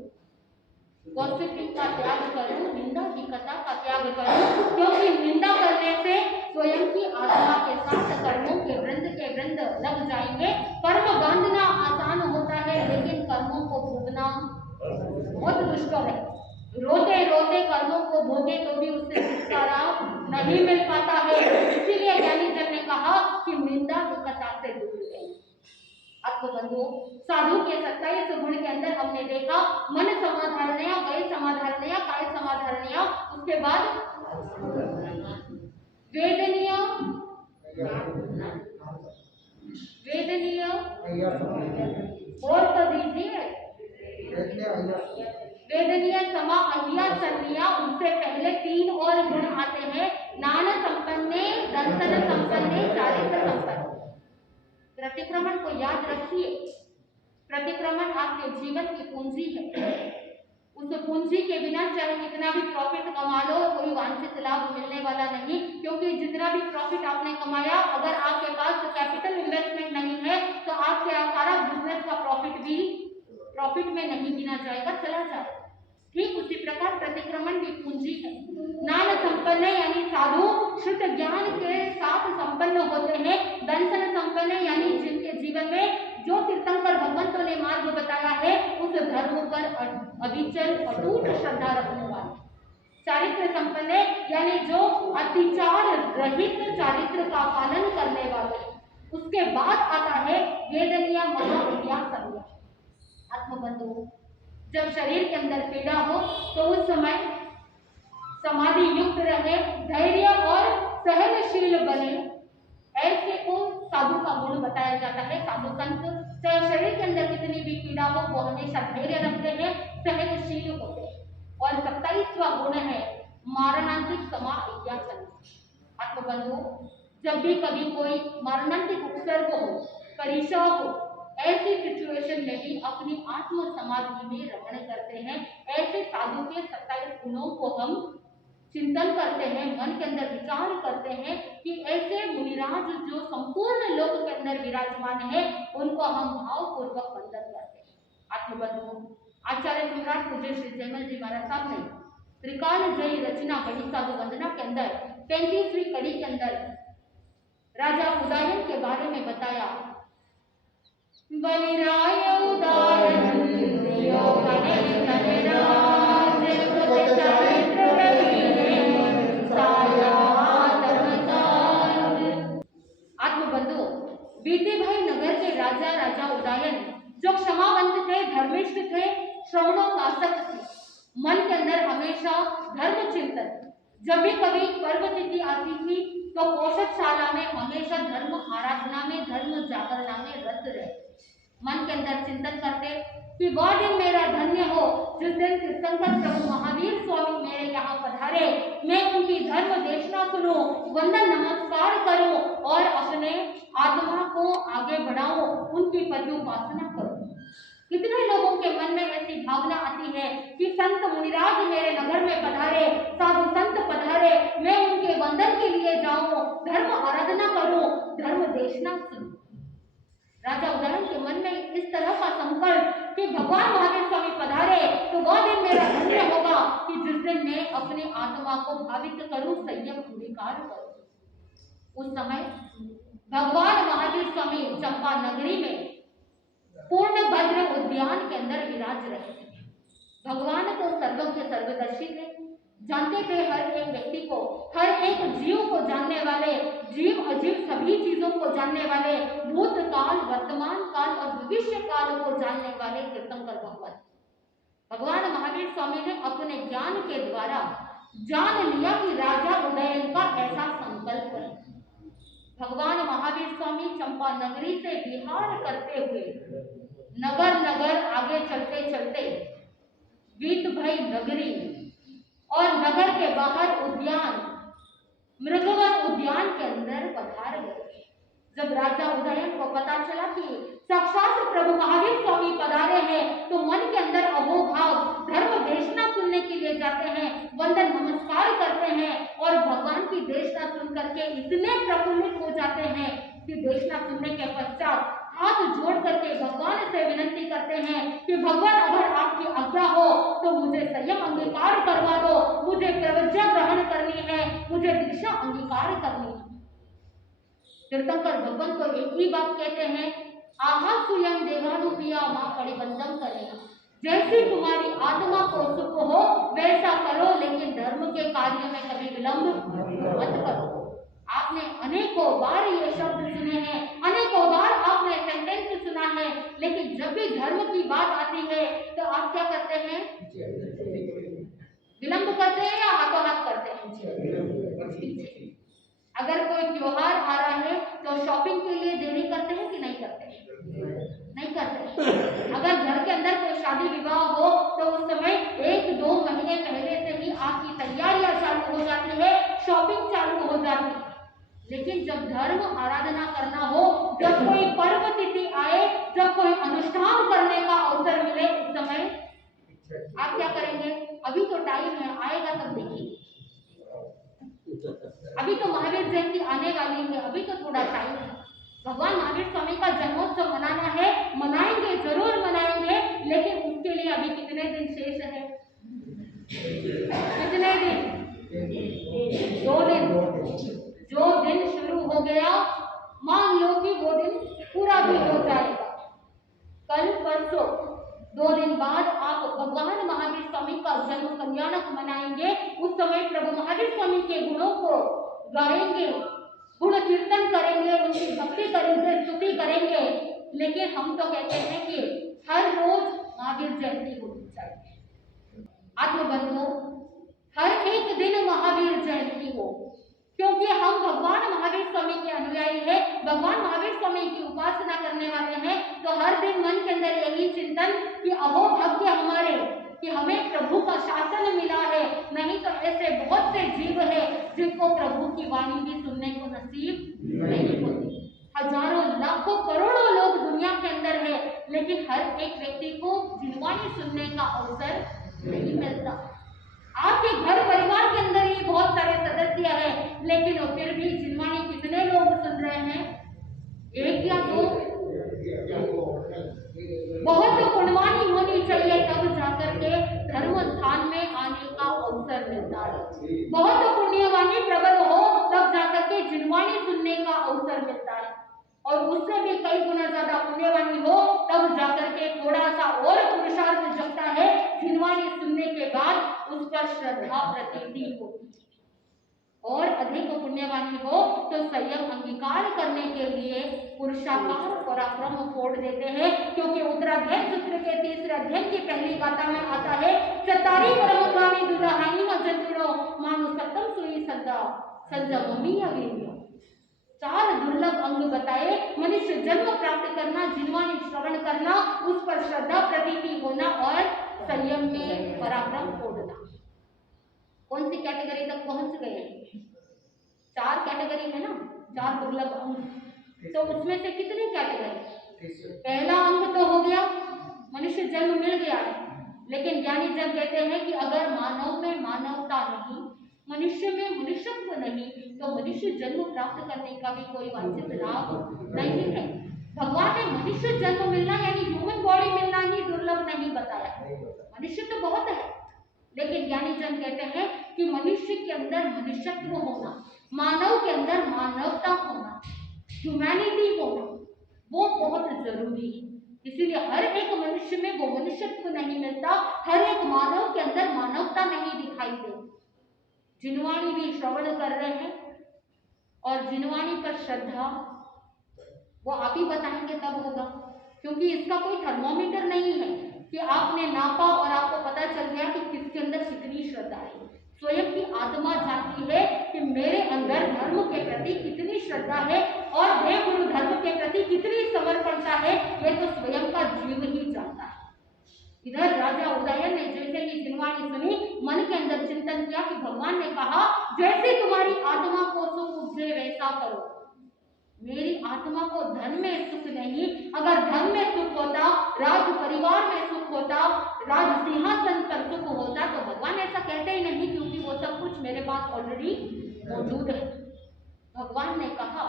गॉसिपिंग का त्याग करूं, निंदा विकता का त्याग करूं, क्योंकि निंदा करने से स्वयं की आत्मा के साथ कर्मों के वृंद लग जाएंगे। कर्म बांधना आसान होता है, लेकिन कर्मों को भोगना बहुत दुष्कर है। रोते रोते कर्मों को भोगे तो भी उससे छुटकारा नहीं मिल पाता है। इसीलिए ज्ञानी जन ने कहा कि निंदा विकता से दूर रहें। आत्मबंधुओं, साधु के 27 गुण के अंदर हमने देखा मन समाधारणया, गय समाधारणया, काय समाधारणया, उसके बाद वेदनीय और तो दीजिए वेदनीय, समा, अहिया, सन्निया, उससे पहले 3 और गुण आते हैं, ज्ञान संपन्ने, दर्शन संपन्ने, चारित्र संपन्ने। प्रतिक्रमण को याद रखिए। प्रतिक्रमण आपके जीवन की पूंजी है। उस पूंजी के बिना चाहे कितना भी प्रॉफिट कमा लो, कोई वांछित लाभ मिलने वाला नहीं, क्योंकि जितना भी प्रॉफिट आपने कमाया, अगर आपके पास कैपिटल इन्वेस्टमेंट नहीं है तो आपके सारा बिजनेस का प्रॉफिट भी प्रॉफिट में नहीं गिना जाएगा, चला जाएगा। ठीक उसी प्रकार प्रतिक्रमण भी पूंजी है। ज्ञान संपन्न यानी साधु शुद्ध ज्ञान के साथ संपन्न होते हैं। दर्शन संपन्न यानी जिनके जीवन में जो तीर्थंकर भगवंतों ने मार्ग बताया है उस धर्म पर अविचल अटूट श्रद्धा रखने वाले। चारित्र संपन्न यानी जो अतिचार रहित चारित्र का पालन करने वाले। उसके बाद आता है वेदनीय, महाविद्या, संज्ञा। आत्मबंधु, जब शरीर के अंदर पीड़ा हो तो उस समय समाधि युक्त रहे, धैर्य और सहनशील बने, ऐसे को साधु का गुण बताया जाता है। साधु संत चाहे शरीर के अंदर कितनी भी पीड़ा हो वो हमेशा धैर्य रखते हैं, सहनशील होते हैं। और 27वां गुण है मारणांतिक समा इत्यासन। आत्मबंधु, जब भी कभी कोई मारणांतिक उपसर्ग हो, परीक्षा हो, ऐसी सिचुएशन में भी अपनी आत्म समाधि में रमण करते हैं। ऐसे साधु के 27 गुणों को हम चिंतन करते हैं, मन के अंदर विचार करते हैं कि ऐसे मुनिराज जो संपूर्ण लोक के अंदर विराजमान है उनको हम भावपूर्वक वंदन करते हैं। आत्मबंधुओं, आचार्य सम्राट पूज्य श्री जयमल जी महाराज साहब ने त्रिकाल जय रचना बड़ी साधु वंदना के अंदर 35वीं कड़ी के अंदर राजा उदयन के बारे में बताया। बलिराय उदाहरण बीते भाई नगर के राजा उदयन जो क्षमावंत थे, धर्मिष्ठ थे, श्रवणों का आसक्त थे, मन के अंदर हमेशा धर्म चिंतन। जब भी कभी पर्व तिथि आती थी तो पोषकशाला में हमेशा धर्म आराधना में, धर्म जागरणा में रत रहे। मन के अंदर चिंतन करते कि वह दिन मेरा धन्य हो जिस दिन तीर्थंकर प्रभु महावीर स्वामी मेरे यहाँ पधारे, मैं उनकी धर्म देशना सुनूं, वंदन नमस्कार करूं और अपने आत्मा को आगे बढ़ाऊं, उनकी पर्युपासना करूं। कितने लोगों के मन में ऐसी भावना आती है कि संत मुनिराज मेरे नगर में पधारे, साधु संत पधारे, मैं उनके वंदन के लिए जाऊं, धर्म आराधना करूं, धर्म देशना सुनूं। राजा उदयन के मन में इस तरह का संकल्प कि भगवान महावीर स्वामी पधारे तो वह दिन मेरा धन्य होगा कि जिस दिन मैं अपनी आत्मा को भावित करूं, संयम स्वीकार करूं। उस समय भगवान महावीर स्वामी चंपा नगरी में पूर्ण भद्र उद्यान के अंदर विराज रहे थे। भगवान तो सर्वज्ञ सर्वदर्शी थे, जानते थे हर एक व्यक्ति को, हर एक जीव को जानने वाले, जीव अजीव सभी चीजों को जानने वाले, भूतकाल काल, वर्तमान काल और भविष्य काल को जानने वाले तीर्थंकर भगवान। भगवान महावीर स्वामी ने अपने ज्ञान के द्वारा जान लिया कि राजा उदयन का ऐसा संकल्प है। भगवान महावीर स्वामी चंपा नगरी से विहार करते हुए नगर नगर आगे चलते चलते बीत भई नगरी और नगर के बाहर उद्यान, मृगवन उद्यान के अंदर पधार गए। जब राजा उदयन को पता चला कि साक्षात प्रभु महावीर स्वामी पधारे हैं, तो मन के अंदर अहोभाव धर्म देशना सुनने के लिए जाते हैं, वंदन नमस्कार करते हैं और भगवान की देशना सुन करके इतने प्रफुल्लित हो जाते हैं कि देशना सुनने के पश्चात हाथ जोड़ करके भगवान से विनती करते हैं कि भगवान अगर आपकी आज्ञा हो तो मुझे संयम अंगीकार करवा दो, मुझे प्रवज्ञा ग्रहण करनी है, मुझे दीक्षा अंगीकार करनी है। तीर्थंकर भगवान को एक ही बात कहते हैं, आहा स्वयं देवानुपिया मां परिबंधम करेगा। जैसी तुम्हारी आत्मा को सुख हो वैसा करो, लेकिन धर्म के कार्य में कभी विलंब मत करो। आपने अनेकों बार ये शब्द सुने हैं, अनेकों बार आपने सेंटेंस सुना है, लेकिन जब भी धर्म की बात आती है तो आप क्या करते हैं? विलंब करते हैं या हाथों हाथ करते हैं? अगर कोई त्योहार आ रहा है तो शॉपिंग के लिए देरी करते हैं कि नहीं करते? नहीं करते। अगर घर के अंदर कोई शादी विवाह हो तो उस समय 1-2 महीने पहले से ही आपकी तैयारियां चालू हो जाती है, शॉपिंग चालू हो जाती है। लेकिन जब धर्म आराधना करना हो, जब कोई पर्व तिथि आए, जब कोई अनुष्ठान करने का अवसर मिले, उस समय आप क्या करेंगे? अभी तो टाइम है, आएगा तब देखिए। अभी तो महावीर जयंती आने वाली है, अभी तो थोड़ा टाइम है। भगवान महावीर स्वामी का जन्मोत्सव मनाना है, मनाएंगे, जरूर मनाएंगे, लेकिन उसके लिए अभी कितने दिन शेष है? कितने दिन? 2 दिन। जो दिन शुरू हो गया, मान लो कि वो दिन पूरा भी हो जाएगा। कल परसों 2 दिन बाद आप भगवान महावीर स्वामी का जन्म कल्याणक मनाएंगे। उस समय प्रभु महावीर स्वामी के गुणों को गाएंगे, गुण कीर्तन करेंगे, उनकी भक्ति करेंगे, स्तुति करेंगे। लेकिन हम तो कहते हैं कि हर रोज महावीर जयंती होनी चाहिए। आत्मबंधुओं, हर एक दिन महावीर जयंती हो, क्योंकि हम भगवान महावीर स्वामी के अनुयायी हैं, भगवान महावीर स्वामी की उपासना करने वाले हैं। तो हर दिन मन के अंदर यही चिंतन कि अहो भाग्य हमारे कि हमें प्रभु का शासन मिला है। नहीं तो ऐसे बहुत से जीव है जिनको प्रभु की वाणी भी सुनने को नसीब नहीं होती। हजारों लाखों करोड़ों लोग दुनिया के अंदर है, लेकिन हर एक व्यक्ति को जिनवाणी सुनने का अवसर नहीं मिलता। आपके घर परिवार के अंदर ही बहुत सारे सदस्य हैं, लेकिन फिर भी जिनवाणी कितने लोग सुन रहे हैं? 1 या 2? बहुत पुण्यवानी होनी चाहिए, तब जाकर के धर्म स्थान में आने का अवसर मिलता है। बहुत पुण्यवानी प्रबल हो, तब जाकर के जिनवाणी सुनने का अवसर मिलता है। और उससे भी कई गुना ज्यादा पुण्यवानी हो, तब जाकर के थोड़ा सा और पुरुषार्थ जगता है। जिनवाणी सुनने के बाद उस पर श्रद्धा प्रतीति होती है। और अधिक पुण्यवानी हो तो संयम अंगीकार करने के लिए पुरुषाकार पराक्रम फोड़ देते हैं, क्योंकि उत्तराध्याय सूत्र के 3रे अध्याय की पहली गाथा में आता है, चतारी परमगामी दुलाहानी जंतुड़ो मानु सत्तम सुई सदा संजममी अवीर्यो। 4 दुर्लभ अंग बताए, मनुष्य जन्म प्राप्त करना, जिनवाणी श्रवण करना, उस पर श्रद्धा प्रतीति होना और संयम में पराक्रम फोड़ना। कौन सी कैटेगरी तक पहुंच गए हैं? 4 कैटेगरी है ना, 4 दुर्लभ अंग। तो उसमें से कितनी कैटेगरी? पहला अंग तो हो गया, मनुष्य जन्म मिल गया है। लेकिन ज्ञानी जब कहते हैं कि अगर मानव में मानवता नहीं, मनुष्य में मनुष्यत्व नहीं, तो मनुष्य जन्म प्राप्त करने का भी कोई वांछित लाभ नहीं है। भगवान ने मनुष्य जन्म मिलना यानी ह्यूमन बॉडी मिलना ही दुर्लभ नहीं बताया। मनुष्य तो बहुत है, लेकिन ज्ञानी जन कहते हैं कि मनुष्य के अंदर मनुष्यत्व होना, मानव के अंदर मानवता होना, ह्यूमैनिटी होना, वो बहुत जरूरी है। इसीलिए हर एक मनुष्य में वो मनुष्यत्व नहीं मिलता, हर एक मानव के अंदर मानवता नहीं दिखाई देती। जिनवाणी भी श्रवण कर रहे हैं और जिनवाणी पर श्रद्धा वो आप ही बताएंगे तब होगा, क्योंकि इसका कोई थर्मोमीटर नहीं है कि आपने नापा और आपको पता चल गया कि किसके अंदर कितनी श्रद्धा है। स्वयं की आत्मा जानती है कि मेरे अंदर धर्म के प्रति कितनी श्रद्धा है और देवगुरु धर्म के प्रति कितनी समर्पणता है, ये तो स्वयं का जीव ही जानता है। इधर राजा उदयन ने जैसे ही जिनवाणी सुनी, मन के अंदर चिंतन किया कि भगवान ने कहा जैसे तुम्हारी आत्मा को सुख उपजे वैसा करो। मेरी आत्मा को धन में सुख नहीं, अगर धन में सुख होता, राज परिवार में सुख होता, राज सिंहासन पर सुख होता, तो भगवान ऐसा कहते ही नहीं, क्योंकि वो सब कुछ मेरे पास ऑलरेडी मौजूद है। भगवान ने कहा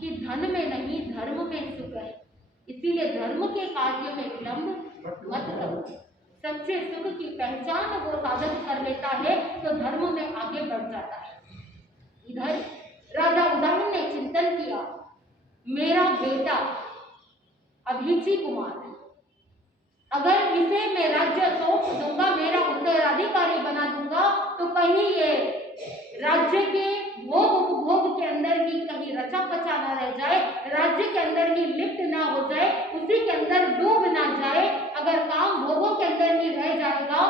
कि धन में नहीं धर्म में सुख है, इसीलिए धर्म के कार्य में विलंब मत करो। सच्चे सुख की पहचान वो साधक कर लेता है तो धर्म में आगे बढ़ जाता है। इधर राजा उदयन ने चिंतन किया, मेरा बेटा अभिची कुमार, अगर इसे मैं राज्य सौंप दूंगा, मेरा उत्तराधिकारी बना दूंगा, तो कहीं ये राज्य के भोग उपभोग के अंदर ही कहीं रचा पचा ना रह जाए, राज्य के अंदर ही लिप्त ना हो जाए, उसी के अंदर डूब ना जाए। अगर काम भोगों के अंदर ही रह जाएगा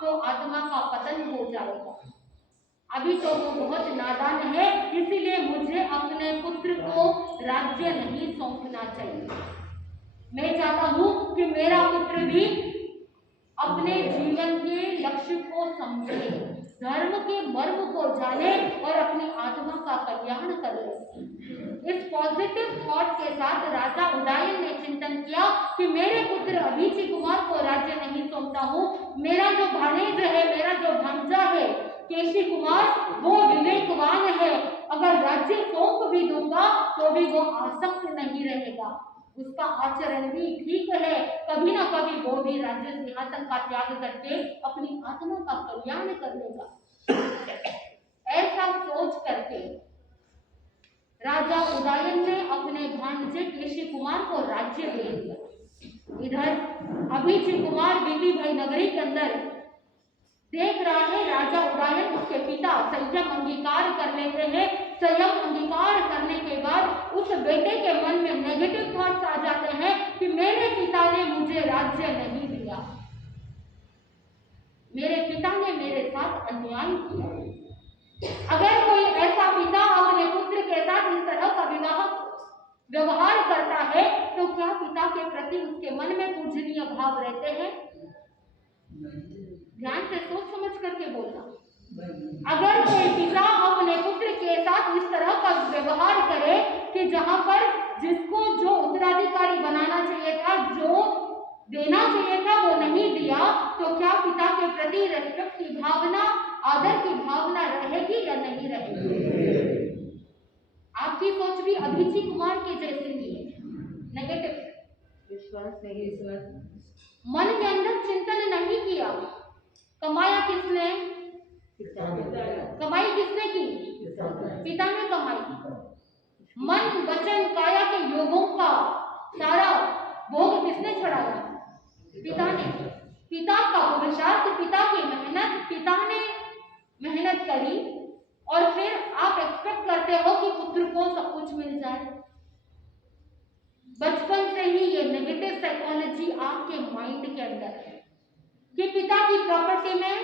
तो आत्मा का पतन हो जाएगा। अभी तो वो बहुत नादान है, इसीलिए मुझे अपने पुत्र को राज्य नहीं सौंपना चाहिए। मैं चाहता हूं कि मेरा पुत्र भी अपने जीवन के लक्ष्य को समझे, धर्म के मर्म को जाने और अपनी आत्मा का कल्याण करे। इस पॉजिटिव थॉट के साथ राजा उदयन ने चिंतन किया कि मेरे पुत्र अभिची कुमार को राज्य नहीं सौंपता हूँ, मेरा जो भाणेज है, मेरा जो भांजा है केशी कुमार, वो विवेकवान है, अगर राज्य सौंप भी दूंगा तो भी वो आसक्त नहीं रहेगा, उसका आचरण भी ठीक है, कभी ना कभी वो भी राज्य सिंहासन का त्याग करके अपनी आत्मा का कल्याण कर लेगा। ऐसा सोच करके राजा उदयन ने अपने भांजे केशी कुमार को राज्य दे दिया। इधर अभिची कुमार बीती भाई नगरी के अंदर देख रहा है राजा उदयन, उसके पिता संयम अंगीकार कर लेते हैं। संयम अंगीकार करने के बाद उस बेटे के मन में नेगेटिव थॉट्स आ जाते हैं कि मेरे पिता ने मुझे राज्य नहीं दिया, मेरे पिता ने मेरे साथ अन्याय किया। अगर कोई ऐसा पिता अपने पुत्र के साथ इस तरह का व्यवहार करता है तो क्या पिता के प्रति उसके मन में पूजनीय भाव रहते हैं? ध्यान से सोच समझ करके बोलना। अगर कोई पिता अपने पुत्र के साथ इस तरह का व्यवहार करे कि जहां पर जिसको जो उत्तराधिकारी बनाना चाहिए था, जो देना चाहिए था, वो नहीं दिया, तो क्या पिता के प्रति रेस्पेक्ट की भावना, आदर की भावना रहेगी या नहीं रहेगी? आपकी सोच भी अभिची कुमार के जैसे ही है, नेगेटिव विश्वास नहीं, मन के अंदर चिंतन नहीं किया। कमाया किसने? कमाई किसने की? पिता ने कमाई। मन वचन काया के योगों का सारा भोग किसने चढ़ाया? पिता ने। पिता का पुरुषार्थ, पिता की मेहनत, पिता ने मेहनत करी और फिर आप एक्सपेक्ट करते हो कि पुत्र को सब कुछ मिल जाए। बचपन से ही ये नेगेटिव साइकोलॉजी आपके माइंड के अंदर है कि पिता की प्रॉपर्टी में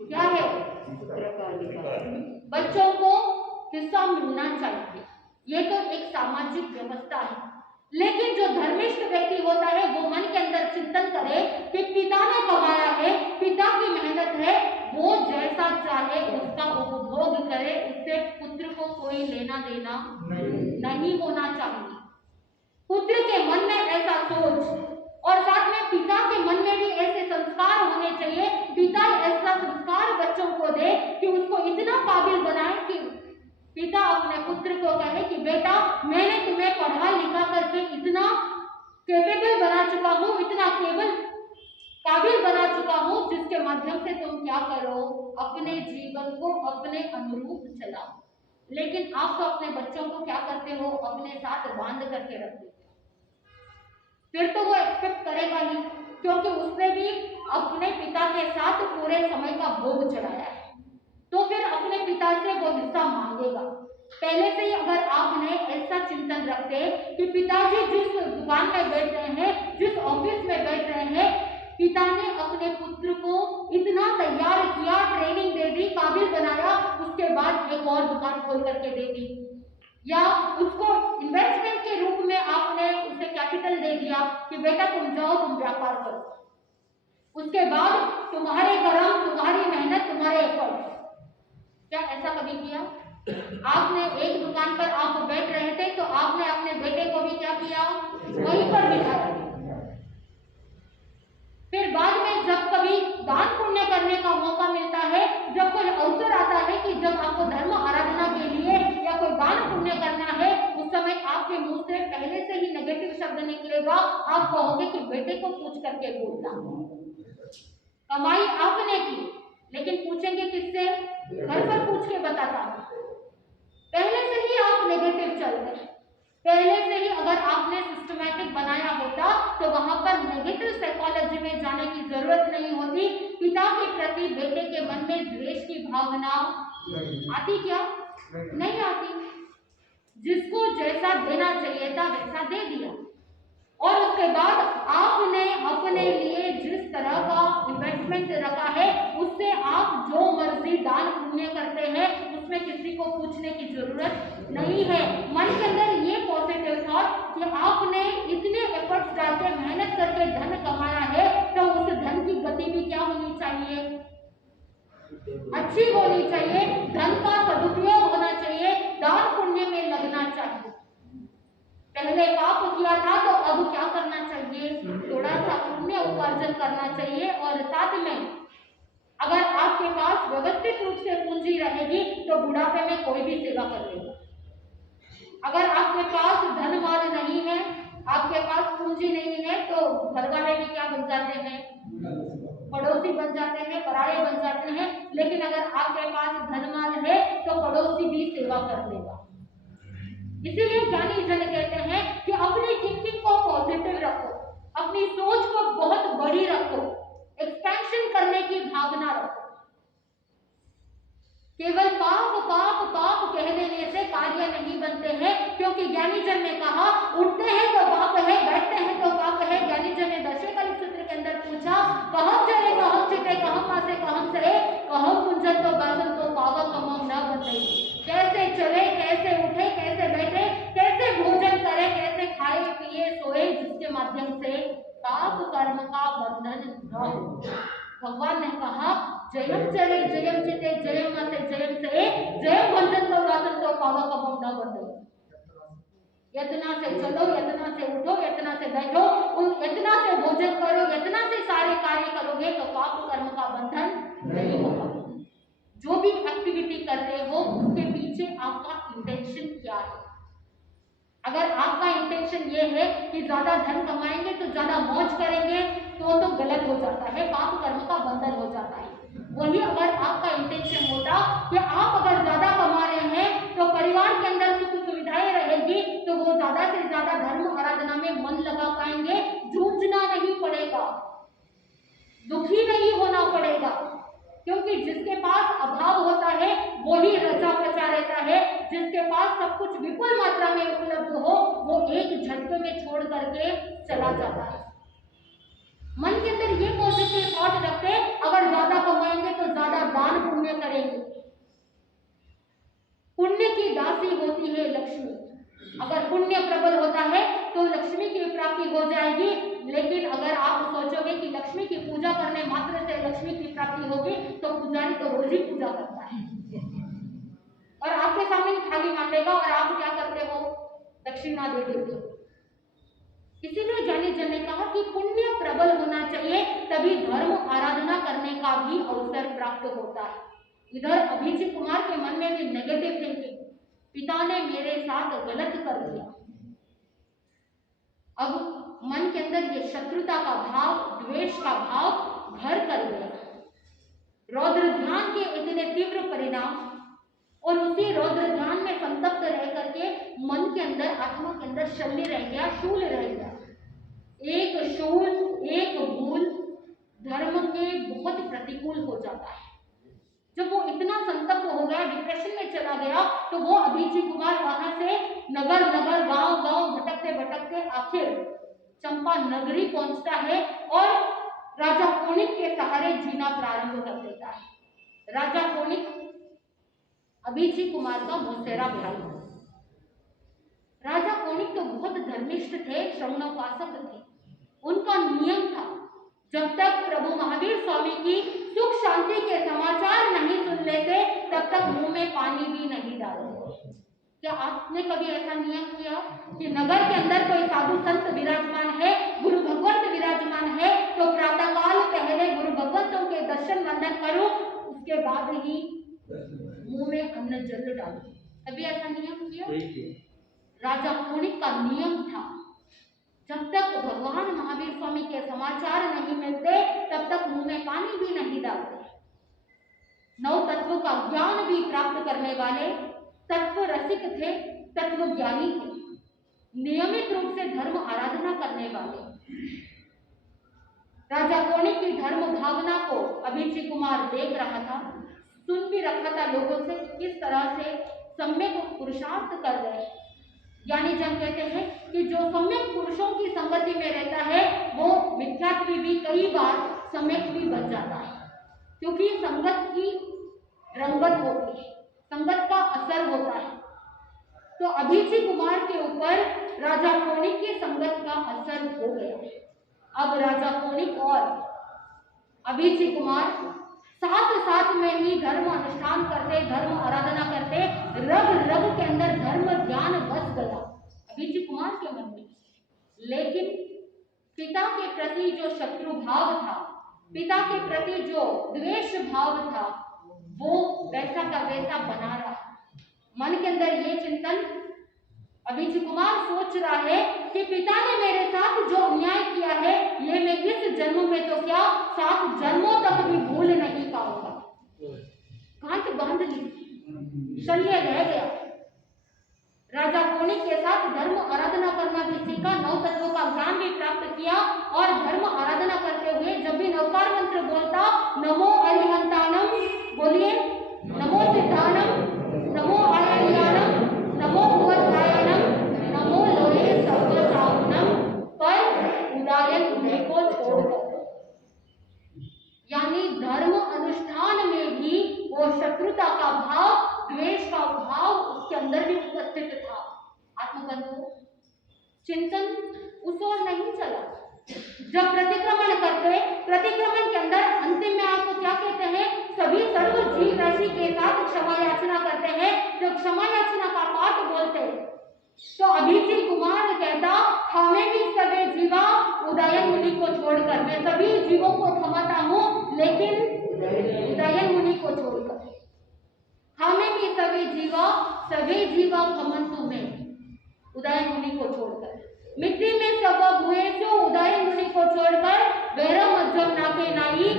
क्या है? बच्चों को हिस्सा मिलना चाहिए। ये तो एक सामाजिक व्यवस्था है, लेकिन जो धर्मिष्ठ व्यक्ति होता है वो मन के अंदर चिंतन करे कि पिता ने कमाया है, पिता की मेहनत है, वो जैसा चाहे उसका उपभोग करे, उससे पुत्र को कोई लेना देना नहीं होना चाहिए। पुत्र के मन में ऐसा सोच और साथ में पिता के मन में भी ऐसे संस्कार होने चाहिए। पिता ऐसा संस्कार बच्चों को दे कि उसको इतना काबिल बनाए कि पिता अपने पुत्र को कहे कि बेटा, मैंने तुम्हें पढ़ा लिखा करके इतना कैपेबल बना चुका हूँ, इतना काबिल बना चुका हूँ, जिसके माध्यम से तुम क्या करो, अपने जीवन को अपने अनुरूप चलाओ। लेकिन आप तो अपने बच्चों को क्या करते हो? अपने साथ बांध करके रख देते हो। फिर तो वो एक्सपेक्ट करेगा ही, क्योंकि उसने भी अपने पिता के साथ पूरे समय का भोग चढ़ाया है, तो फिर अपने पिता से वो हिस्सा मांगेगा। पहले से ही अगर आपने ऐसा चिंतन रखते कि पिताजी जिस दुकान में बैठ रहे हैं, जिस ऑफिस में बैठ रहे हैं, पिता ने अपने पुत्र को इतना तैयार किया, ट्रेनिंग दे दी, काबिल बनाया, उसके बाद एक और दुकान खोल करके दे दी, या उसको इन्वेस्टमेंट के रूप में आपने उसे कैपिटल दे दिया कि बेटा तुम जाओ, तुम व्यापार करो। उसके बाद तुम्हारे कर्म, तुम्हारी मेहनत, तुम्हारे एफर्ट, क्या ऐसा कभी किया? आपने एक दुकान पर आप बैठ रहे थे तो आपने अपने बेटे को भी क्या किया? वहीं पर बिठाया। फिर बाद में जब कभी दान पुण्य करने का मौका मिलता है, जब कोई अवसर आता है कि जब आपको धर्म आराधना के लिए या कोई दान पुण्य करना है, उस समय आपके मुंह से पहले से ही नेगेटिव शब्द निकलेगा। आप कहोगे कि बेटे को पूछ करके बोलता, कमाई आपने की, लेकिन पूछेंगे किससे? घर पर पूछ के बताता। पहले से ही आप नेगेटिव चल रहे हैं। पहले से ही अगर आपने सिस्टमैटिक बनाया होता तो वहां पर नेगेटिव साइकोलॉजी में जाने की जरूरत नहीं होती। पिता के प्रति बेटे के मन में द्वेष की भावना आती क्या? नहीं आती। जिसको जैसा देना चाहिए था वैसा दे दिया, और उसके बाद आपने अपने लिए जिस तरह का इन्वेस्टमेंट रखा है उससे आप जो मर्जी दान पुण्य करते हैं, उसमें किसी को पूछने की जरूरत नहीं है। मन के अंदर ये पॉजिटिव थॉट कि आपने इतने एफर्ट्स डाल के मेहनत करके धन कमाया है, तो उस धन की गति भी क्या होनी चाहिए? अच्छी होनी चाहिए। धन का सदुपयोग होना चाहिए, दान पुण्य में लगना चाहिए। पहले पाप किया था तो अब क्या करना चाहिए? थोड़ा सा पुण्य उपार्जन करना चाहिए। और साथ में अगर आपके पास व्यवस्थित रूप से पूंजी रहेगी तो बुढ़ापे में कोई भी सेवा कर लेगा। अगर आपके पास धन माल नहीं है, आपके पास पूंजी नहीं है, तो घर वाले भी क्या बन जाते हैं? पड़ोसी बन जाते हैं, पराये बन जाते हैं। लेकिन अगर आपके पास धन माल है तो पड़ोसी भी सेवा कर लेगा। इसीलिए ज्ञानी जन कहते हैं कि अपनी थिंकिंग को पॉजिटिव रखो, अपनी सोच को बहुत बड़ी रखो, एक्सपेंशन करने की भावना रखो। केवल पाप पाप पाप कह देने से कार्य नहीं बनते हैं, क्योंकि ज्ञानी जन ने कहा उठते हैं तो पाप है, बैठते हैं तो पाप है। ज्ञानी जन ने दशकलिक सूत्र के अंदर पूछा, कहम चले कहम चिते कहम पासे कहम सहे कहम कुंजन तो गासन तो पावा कमम न बंधे। कैसे चले, कैसे उठे, कैसे बैठे, कैसे भोजन करे, कैसे खाए पिए सोए, जिसके माध्यम से पाप कर्म का बंधन न हो। भगवान ने कहा जयम चले जयम चिते जयम मासे जयम से जयम भंजन तो गासन तो पावा कमम न बंधे। यतना से चलो, यतना से उठो, यतना से बैठो, यतना से भोजन करो, यतना से सारे कार्य करोगे तो पाप कर्म का बंधन नहीं होगा। जो भी एक्टिविटी कर रहे हो उसके पीछे आपका इंटेंशन क्या है? अगर आपका इंटेंशन ये है कि ज्यादा धन कमाएंगे तो ज्यादा मौज करेंगे, तो गलत हो जाता है, पाप कर्म का बंधन हो जाता है। वही अगर आपका इंटेंशन होता कि आप अगर ज्यादा कमा रहे हैं तो परिवार के अंदर सुख सुविधाएं रहेगी, तो वो ज्यादा से ज्यादा धर्म आराधना में मन लगा पाएंगे, जूझना नहीं पड़ेगा, दुखी नहीं होना पड़ेगा। क्योंकि जिसके पास अभाव होता है वो ही रचा पचा रहता है। जिसके पास सब कुछ विपुल मात्रा में उपलब्ध हो वो एक झटके में छोड़ करके चला जाता है। मन के अंदर ये पॉजिटिव थॉट रखते, अगर ज्यादा कमाएंगे तो ज्यादा दान पुण्य करेंगे। पुण्य की दासी होती है लक्ष्मी। अगर पुण्य प्रबल होता है तो लक्ष्मी की प्राप्ति हो जाएगी। लेकिन अगर आप सोचोगे कि लक्ष्मी की पूजा करने मात्र से लक्ष्मी की प्राप्ति होगी, तो पुजारी तो रोज ही पूजा करता है और आपके सामने थाली मांगेगा और आप क्या करते हो? दक्षिणा दे देते हो। इसीलिए ज्ञानी जन ने कहा कि पुण्य प्रबल होना चाहिए, तभी धर्म आराधना करने का भी अवसर प्राप्त होता है। इधर अभिजीत कुमार के मन में भी नेगेटिव थिंकिंग, पिता ने मेरे साथ गलत कर दिया। अब मन के अंदर ये शत्रुता का भाव, द्वेष का भाव घर कर गया। रौद्र ध्यान के इतने तीव्र परिणाम, और उसी रौद्र ध्यान में संतप्त रह करके मन के अंदर, आत्मा के अंदर शल्य रह गया, शूल रह गया। एक शूल, एक भूल धर्म के बहुत प्रतिकूल हो जाता है। जब वो इतना संतप्त हो गया, डिप्रेशन में चला गया, तो वो अभिजीत कुमार वहां से नगर नगर आखिर चंपा नगरी पहुंचता है और राजा कोणिक के सहारे जीना प्रारंभ कर देता है। राजा कोणिक अभिची कुमार का मौसेरा भाई था। राजा कोणिक तो बहुत धर्मिष्ठ थे, श्रवणोपासक थे। उनका नियम था, जब तक प्रभु महावीर स्वामी की सुख शांति के समाचार नहीं सुन लेते तब तक मुंह में पानी भी नहीं डालते। क्या आपने कभी ऐसा नियम किया कि नगर के अंदर कोई साधु संत विराजमान है, गुरु भगवंत विराजमान है, तो प्रातःकाल पहले गुरु भगवंतों के दर्शन वंदन करो, उसके बाद ही मुंह में अन्न जल डालो? कभी ऐसा नियम किया? राजा कोणिक का नियम था, जब तक भगवान महावीर स्वामी के समाचार नहीं मिलते तब तक मुंह में पानी भी नहीं डालते। नौ तत्वों का ज्ञान भी प्राप्त करने वाले तत्व रसिक थे, तत्व ज्ञानी थे, नियमित रूप से धर्म आराधना करने वाले। राजा कोणिक की धर्म भावना को अभिची कुमार देख रहा था, सुन भी रखा था लोगों से किस तरह से सम्यक पुरुषार्थ कर रहे। ज्ञानी जन कहते हैं कि जो सम्यक पुरुषों की संगति में रहता है वो मिथ्यात्वी भी कई बार सम्यक भी बन जाता है, क्योंकि संगत की रंगत होती है, संगत का असर होता है। तो अभिची कुमार के ऊपर राजा कोणिक की संगत का असर हो गया। अब राजा कोणिक और अभिची कुमार साथ साथ में ही धर्म अनुष्ठान करते, धर्म आराधना करते, रग रग के अंदर धर्म ज्ञान बस गया अभिची कुमार के मन में। लेकिन पिता के प्रति जो शत्रु भाव था, पिता के प्रति जो द्वेष भाव था, वो वैसा का वैसा बना रहा। मन के अंदर ये चिंतन अभिची कुमार सोच रहा है कि पिता ने मेरे साथ जो अन्याय किया है ये मैं इस जन्म में तो क्या 7 जन्मों तक भी भूल नहीं पाऊंगा। गांठ बांध ली, शल्य रह गया। राजा कोणिक के साथ धर्म आराधना करना भी सीखा, 9 तत्वों का ज्ञान भी प्राप्त किया और धर्म आराधना करते हुए जब भी नवकार मंत्र बोलता, नमो अरिहंतानम, बोलिए नमो सिद्धानम, नमो आयर्यानम, नमो भुवत्सायनम, नमो लोहे सर्वसावनम, पर उदायन उदय को छोड़कर, यानी धर्म अनुष्ठान में भी वो शत्रुता का भाव, द्वेष का भाव उसके अंदर भी उपस्थित था। आत्मबंधु चिंतन उस ओर नहीं चला। जब प्रतिक्रमण करते, प्रतिक्रमण के अंदर अंतिम में आपको क्या कहते हैं, सभी सर्व जीव राशि के साथ क्षमा याचना करते हैं। जब क्षमा याचना का पाठ बोलते तो अभिची कुमार कहता, हमें भी सभी जीवा उदयन मुनि को छोड़कर, मैं सभी जीवों को क्षमाता हूँ लेकिन उदयन मुनि को छोड़कर, हमें भी सभी जीवा खमंतु में, उदयन मुनि को छोड़कर, मिट्टी में सब हुए तो उदयन मुनि को छोड़कर, भैरव मध्यम नाके नाई,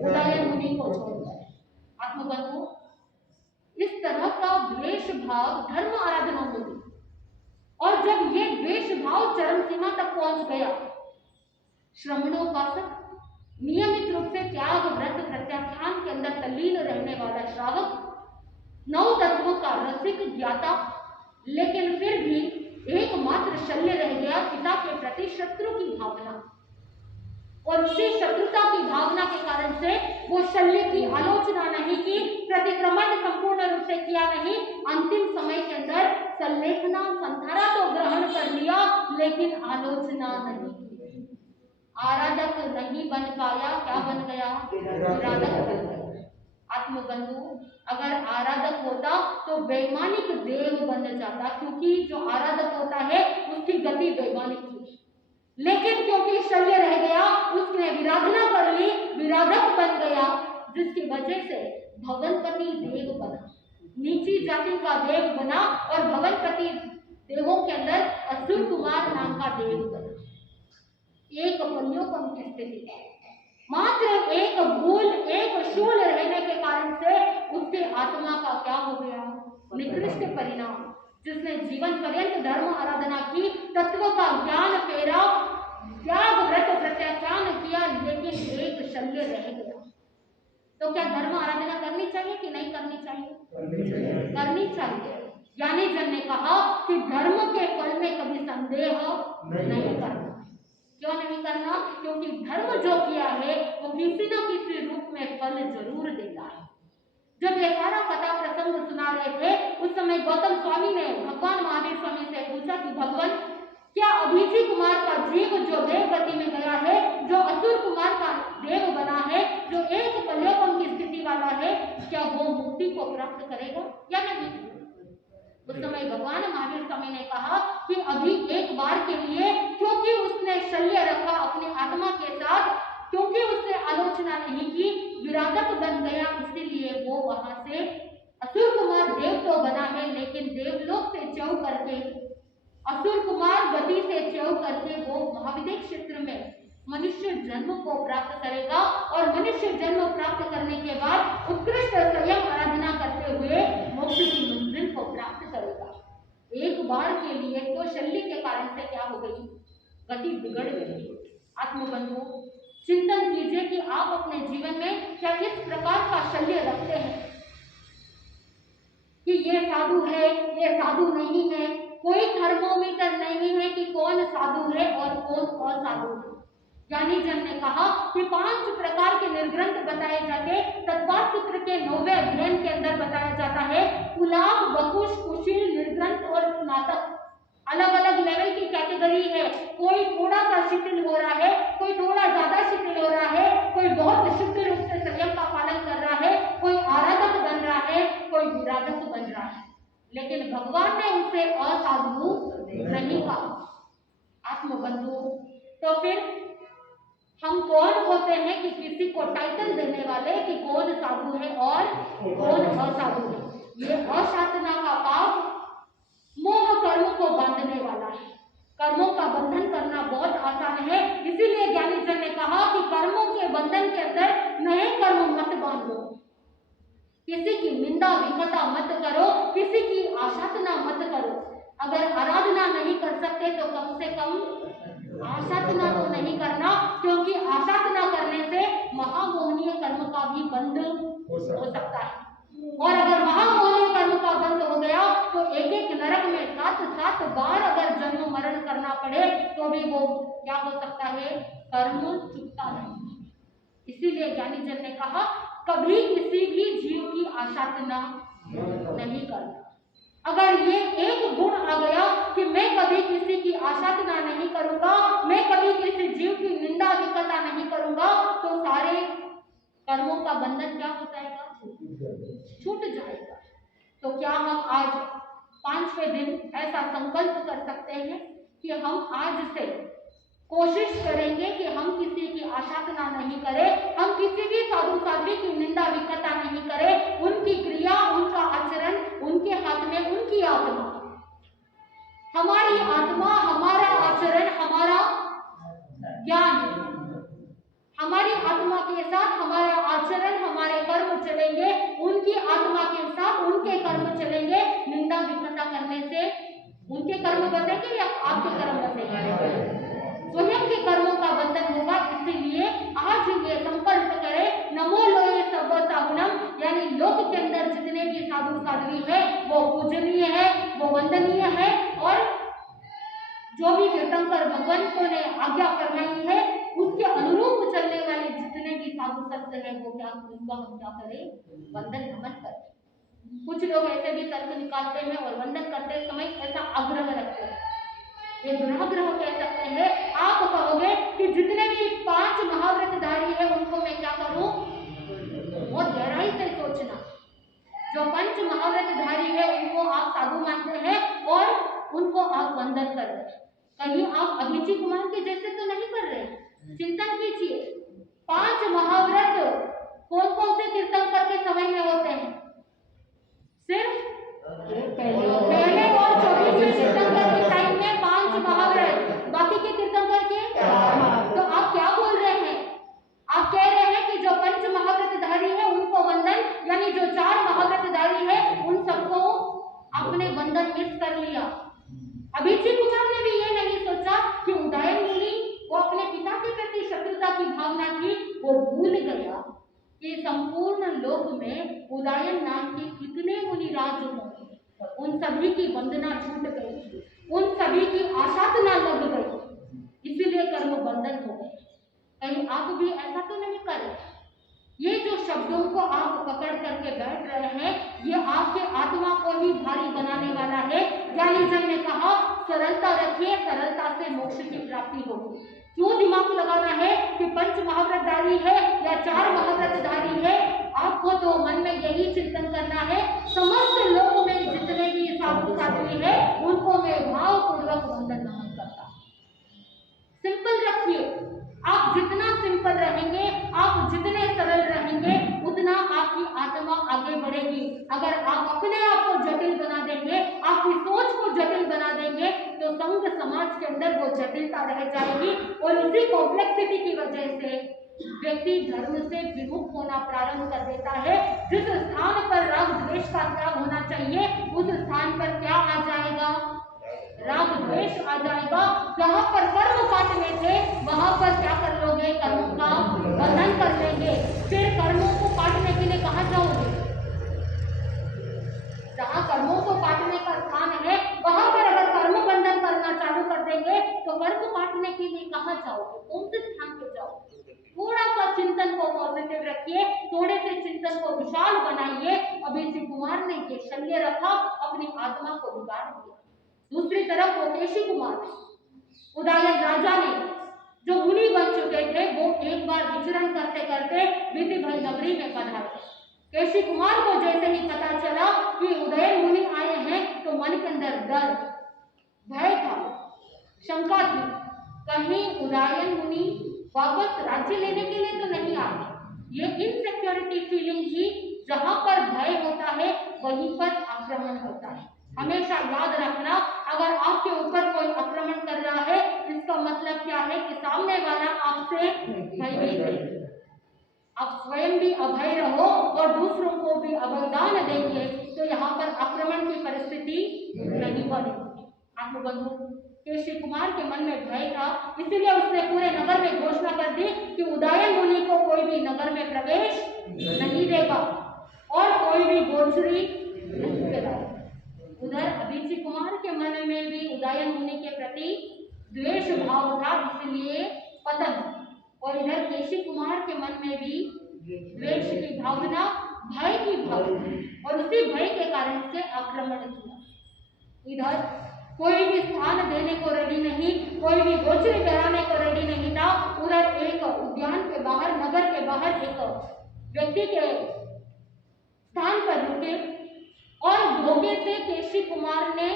उदयन मुनि को छोड़कर। आत्मबंधु इस तरह का द्वेष भाव धर्म आराधना में भी, और जब ये द्वेष भाव चरम सीमा तक पहुंच गया, श्रमणोपासक, नियमित रूप से त्याग व्रत प्रत्याख्यान के अंदर तल्लीन रहने वाला श्रावक, 9 तत्वों का रसिक ज्ञाता, लेकिन फिर भी एकमात्र शल्य रह गया पिता के प्रति शत्रु की भावना, और उसी शत्रुता की भावना के कारण से वो शल्य की आलोचना नहीं की, प्रतिक्रमण संपूर्ण रूप से किया नहीं, अंतिम समय के अंदर सल्लेखना संधारा तो ग्रहण कर लिया लेकिन आलोचना नहीं की। आराधक नहीं बन पाया, क्या बन गया, आराधक बन गया। आत्मबंधु अगर आराधक होता तो वैमानिक देव बन जाता, क्योंकि जो आराधक होता है उसकी गति वैमानिक थी, लेकिन क्योंकि शल्य रह गया उसने विराधना कर ली, विराधक बन गया, जिसकी वजह से भगवनपति देव बना, नीची जाति का देव बना और भगवनपति देवों के अंदर असुर कुमार नाम का देव बना। एक पल्योपम की स्थिति, मात्र एक भूल, एक शूल रहने के कारण से उसके आत्मा का क्या हो गया, निकृष्ट परिणाम। जिसने जीवन पर्यंत धर्म आराधना की, तत्व का ज्ञान फेरा, त्याग व्रत प्रत्याख्यान किया, लेकिन एक शल्य रह गया। तो क्या धर्म आराधना करनी चाहिए कि नहीं करनी चाहिए? करनी चाहिए। ज्ञानी जन ने कहा कि धर्म के फल में कभी संदेह देह नहीं करना। क्यों नहीं करना? क्योंकि धर्म जो किया है वो किसी न किसी रूप में फल जरूर देता है। जब ये सारा कथा प्रसंग सुना रहे थे उस समय गौतम स्वामी ने भगवान महावीर स्वामी से पूछा कि भगवान, क्या अभिजी कुमार का जीव जो देव गति में गया है, जो असुर कुमार का देव बना है, जो एक कलयुगम की स्थिति वाला है, क्या वो मुक्ति को प्राप्त करेगा या नहीं? उस समय भगवान महावीर स्वामी ने कहा कि अभी एक बार के लिए, क्योंकि उसने शल्य रखा अपनी आत्मा के साथ, क्योंकि उसने आलोचना नहीं की, विराधक बन गया, इसीलिए वो वहां से असुर कुमार देव तो बना है, लेकिन देवलोक से चौ करके, असुर कुमार गति से चौ करके वो महाविद्य क्षेत्र में मनुष्य जन्म को प्राप्त करेगा और मनुष्य जन्म प्राप्त करने के बाद उत्कृष्ट स्वयं आराधना करते हुए मोक्ष की मंजिल को प्राप्त करेगा। एक बार के लिए तो शल्य के कारण से क्या हो गई? गति बिगड़ गई। आत्मबंधु, चिंतन कीजिए कि आप अपने जीवन में क्या इस प्रकार का शल्य रखते हैं कि ये साधु है, ये साधु नहीं है। कोई थर्मोमीटर नहीं है कि कौन साधु है और कौन असाधु है। ज्ञानी जन ने कहा कि 5 प्रकार के निर्ग्रंथ बताए जाते, तत्वार्थ सूत्र के 9वें अध्ययन के अंदर बताया जाता है कुलाब, बकुश, कुशील, निर्ग्रंथ और स्नातक। अलग अलग लेवल की कैटेगरी है। कोई थोड़ा सा शिथिल हो रहा है, कोई थोड़ा ज्यादा शिथिल हो रहा है, कोई बहुत शुद्ध रूप से संयम का पालन कर रहा है, कोई आराधक बन रहा है, कोई विराधक बन रहा है। लेकिन भगवान ने उसे असाधु नहीं कहा। आत्मबंधु, तो फिर हम कौन होते हैं कि किसी को टाइटल देने वाले कि कौन साधु है और कौन असाधु है? ये असाधना का पाप मोह कर्म को बांधने वाला है। कर्मों का बंधन करना बहुत आसान है, इसीलिए ज्ञानी जन ने कहा कि कर्मों के बंधन के अंदर नए कर्म मत बांधो, किसी की निंदा विमता मत करो, किसी की आशातना मत करो। अगर आराधना नहीं कर सकते तो कम से कम आशातना तो नहीं करना, क्योंकि आशातना करने से महामोहनीय कर्म का भी बंध हो सकता है। और अगर महामोहनीय कर्म का बंद हो गया तो एक एक नरक में 7 बार अगर जन्म मरण करना पड़े तो भी वो क्या हो सकता है? कर्म चुकता नहीं। इसीलिए ज्ञानी जन ने कहा कभी किसी भी जीव की आशातना नहीं करना। अगर ये एक गुण आ गया कि मैं कभी किसी की आशातना नहीं करूंगा, मैं कभी किसी जीव की निंदा विकता नहीं करूंगा, तो सारे कर्मों का बंधन क्या हो जाएगा? छूट जाएगा। तो क्या हम आज 5वें दिन ऐसा संकल्प कर सकते हैं कि हम आज से कोशिश करेंगे कि हम किसी की आशातना नहीं करें, हम किसी भी साधु साध्वी की निंदा विकता नहीं करें, उनकी क्रिया, उनका आचरण उनके हाथ में, उनकी आत्मा, हमारी आत्मा, हमारा आचरण, हमारा ज्ञान, हमारी आत्मा के साथ हमारा आचरण, हमारे कर्म चलेंगे, उनकी आत्मा के साथ उनके कर्म चलेंगे। निंदा विकता करने से उनके कर्म बंधेंगे या आपके कर्म बंधेंगे? स्वयं के कर्मों का बंधन होगा। इसीलिए आज ये संकल्प करें, नमो लोये सब्बो सागुणम, यानी लोक के अंदर जितने भी साधु साध्वी है वो पूजनीय है, वो वंदनीय है, और जो भी तीर्थंकर भगवंतों ने आज्ञा फरमाई है उसके अनुरूप चलने वाले जितने भी साधु संत हैं वो क्या, उनका हम क्या करें? वंदन नमन करें। कुछ लोग ऐसे भी तर्क निकालते हैं और वंदन करते समय ऐसा आग्रह रखते हैं, ये दुराग्रह कह सकते हैं। आप कहोगे कि जितने भी 5 महाव्रतधारी है उनको मैं क्या करूं? बहुत गहराई से सोचना। जो 5 महाव्रतधारी है उनको आप साधु मानते हैं और उनको आप वंदन कर रहे हैं, कहीं आप अभिजी कुमार के जैसे तो नहीं कर रहे हैं? चिंतन कीजिए, 5 महाव्रत कौन कौन से तीर्थंकर के समय में होते हैं? सिर्फ पहले और चौथे तीर्थंकर के टाइम में 5 महाव्रत, बाकी के तीर्थंकर के। तो आप क्या बोल रहे हैं? आप कह रहे हैं कि जो 5 महाव्रतधारी है उनको वंदन, यानी जो 4 महाव्रतधारी है उन सबको आपने वंदन मिस कर लिया। अभिजी कुमार ने भी ये नहीं सोचा कि उदयन मुनि, वो अपने पिता के प्रति शत्रुता की भावना थी, वो भूल गया कि संपूर्ण लोक में उदयन नाम के कितने मुनि राज होंगे, उन सभी की वंदना छूट गई थी, उन सभी की आशातना करके बैठ रहे हैं, ये आपके आत्मा को ही भारी बनाने वाला है। ज्ञानीजन ने कहा सरलता रखिए, सरलता से मोक्ष की प्राप्ति होगी। क्यों दिमाग लगाना है कि पंच महाव्रतधारी है या 4 महाव्रतधारी है? आपको तो मन में यही चिंतन करना है, समस्त लोग में जितने भी साधु साध्वी है उनको मैं भाव पूर्वक वंदन नमन करता। सिंपल रखिए, आप जितना सिंपल रहेंगे, आप जितने सरल रहेंगे, उतना आपकी आत्मा आगे बढ़ेगी। अगर आप अपने आप को जटिल बना देंगे, आपकी सोच को जटिल बना देंगे, तो संघ समाज के अंदर वो जटिलता रह जाएगी और उसी कॉम्प्लेक्सिटी की वजह से व्यक्ति धर्म से विमुख होना प्रारंभ कर देता है। जिस स्थान पर राग द्वेष का त्याग होना चाहिए, उस स्थान पर क्या आ जाएगा? राग द्वेष आ जाएगा। जहां पर कर्म काटने थे वहां पर क्या कर लोगे? कर्मों का बंधन कर लेंगे। फिर कर्मों को काटने के लिए कहां जाओगे? जहां कर्मों को काटने का स्थान है वहां पर अगर कर्म बंधन करना चालू कर देंगे तो कर्म काटने के लिए कहां जाओगे? कौन से स्थान पे जाओगे? थोड़ा सा चिंतन को पॉजिटिव रखिए, थोड़े से चिंतन को विशाल बनाइए। अभिषेक कुमार ने ये शल्य रखा, अपनी आत्मा को बिगाड़ दिया। दूसरी तरफ वो केशी कुमार उदयन राजा ने जो मुनि बन चुके थे, वो एक बार विचरण करते करते विधिभल नगरी में पधारे। केशी कुमार को जैसे ही पता चला कि उदयन मुनि आए हैं तो मन के अंदर डर, भय था, शंका थी, कहीं उदयन मुनि वापस राज्य लेने के लिए तो नहीं आते। ये इनसिक्योरिटी फीलिंग थी। जहां पर भय होता है वहीं पर आक्रमण होता है। हमेशा याद रखना, अगर आपके ऊपर कोई आक्रमण कर रहा है, इसका मतलब क्या है कि सामने वाला आपसे भयभीत है। आप स्वयं भी अभय रहो और दूसरों को भी अभयदान देंगे तो यहाँ पर आक्रमण की परिस्थिति नहीं बनेगी। आपको बंधु केशी कुमार के मन में भय था, इसलिए उसने पूरे नगर में घोषणा कर दी कि उदयन मुनि को कोई भी नगर में प्रवेश नहीं देगा और कोई भी गोचरी नहीं कराएगा। उधर अभिषेक कुमार के मन में भी उदयन मुनि के प्रति द्वेष भाव था, इसलिए पतन, और इधर केशी कुमार के मन में भी द्वेष की भावना, भय की भावना, और उसी भय के कारण से आक्रमण किया। इधर कोई भी स्थान देने को रेडी नहीं, कोई भी गोचरी कराने को रेडी नहीं था। उधर एक उद्यान के बाहर, नगर के बाहर एक व्यक्ति के स्थान पर रुके और धोखे से केशी कुमार ने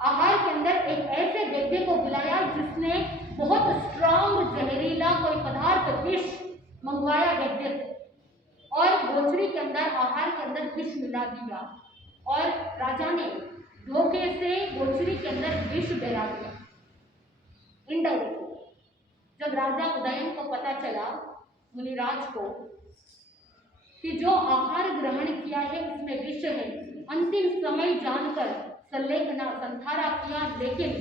आहार के अंदर एक ऐसे व्यक्ति को बुलाया जिसने बहुत स्ट्रांग जहरीला कोई पदार्थ, विष मंगवाया व्यक्ति से, और गोचरी के अंदर, आहार के अंदर विष मिला दिया और राजा ने धोखे से गोचरी के अंदर विष गिरा दिया इनडायरेक्टली। जब राजा उदयन को पता चला, मुनिराज को, कि जो आहार ग्रहण किया है उसमें विष है, अंतिम समय जानकर सल्लेखना संथारा किया, लेकिन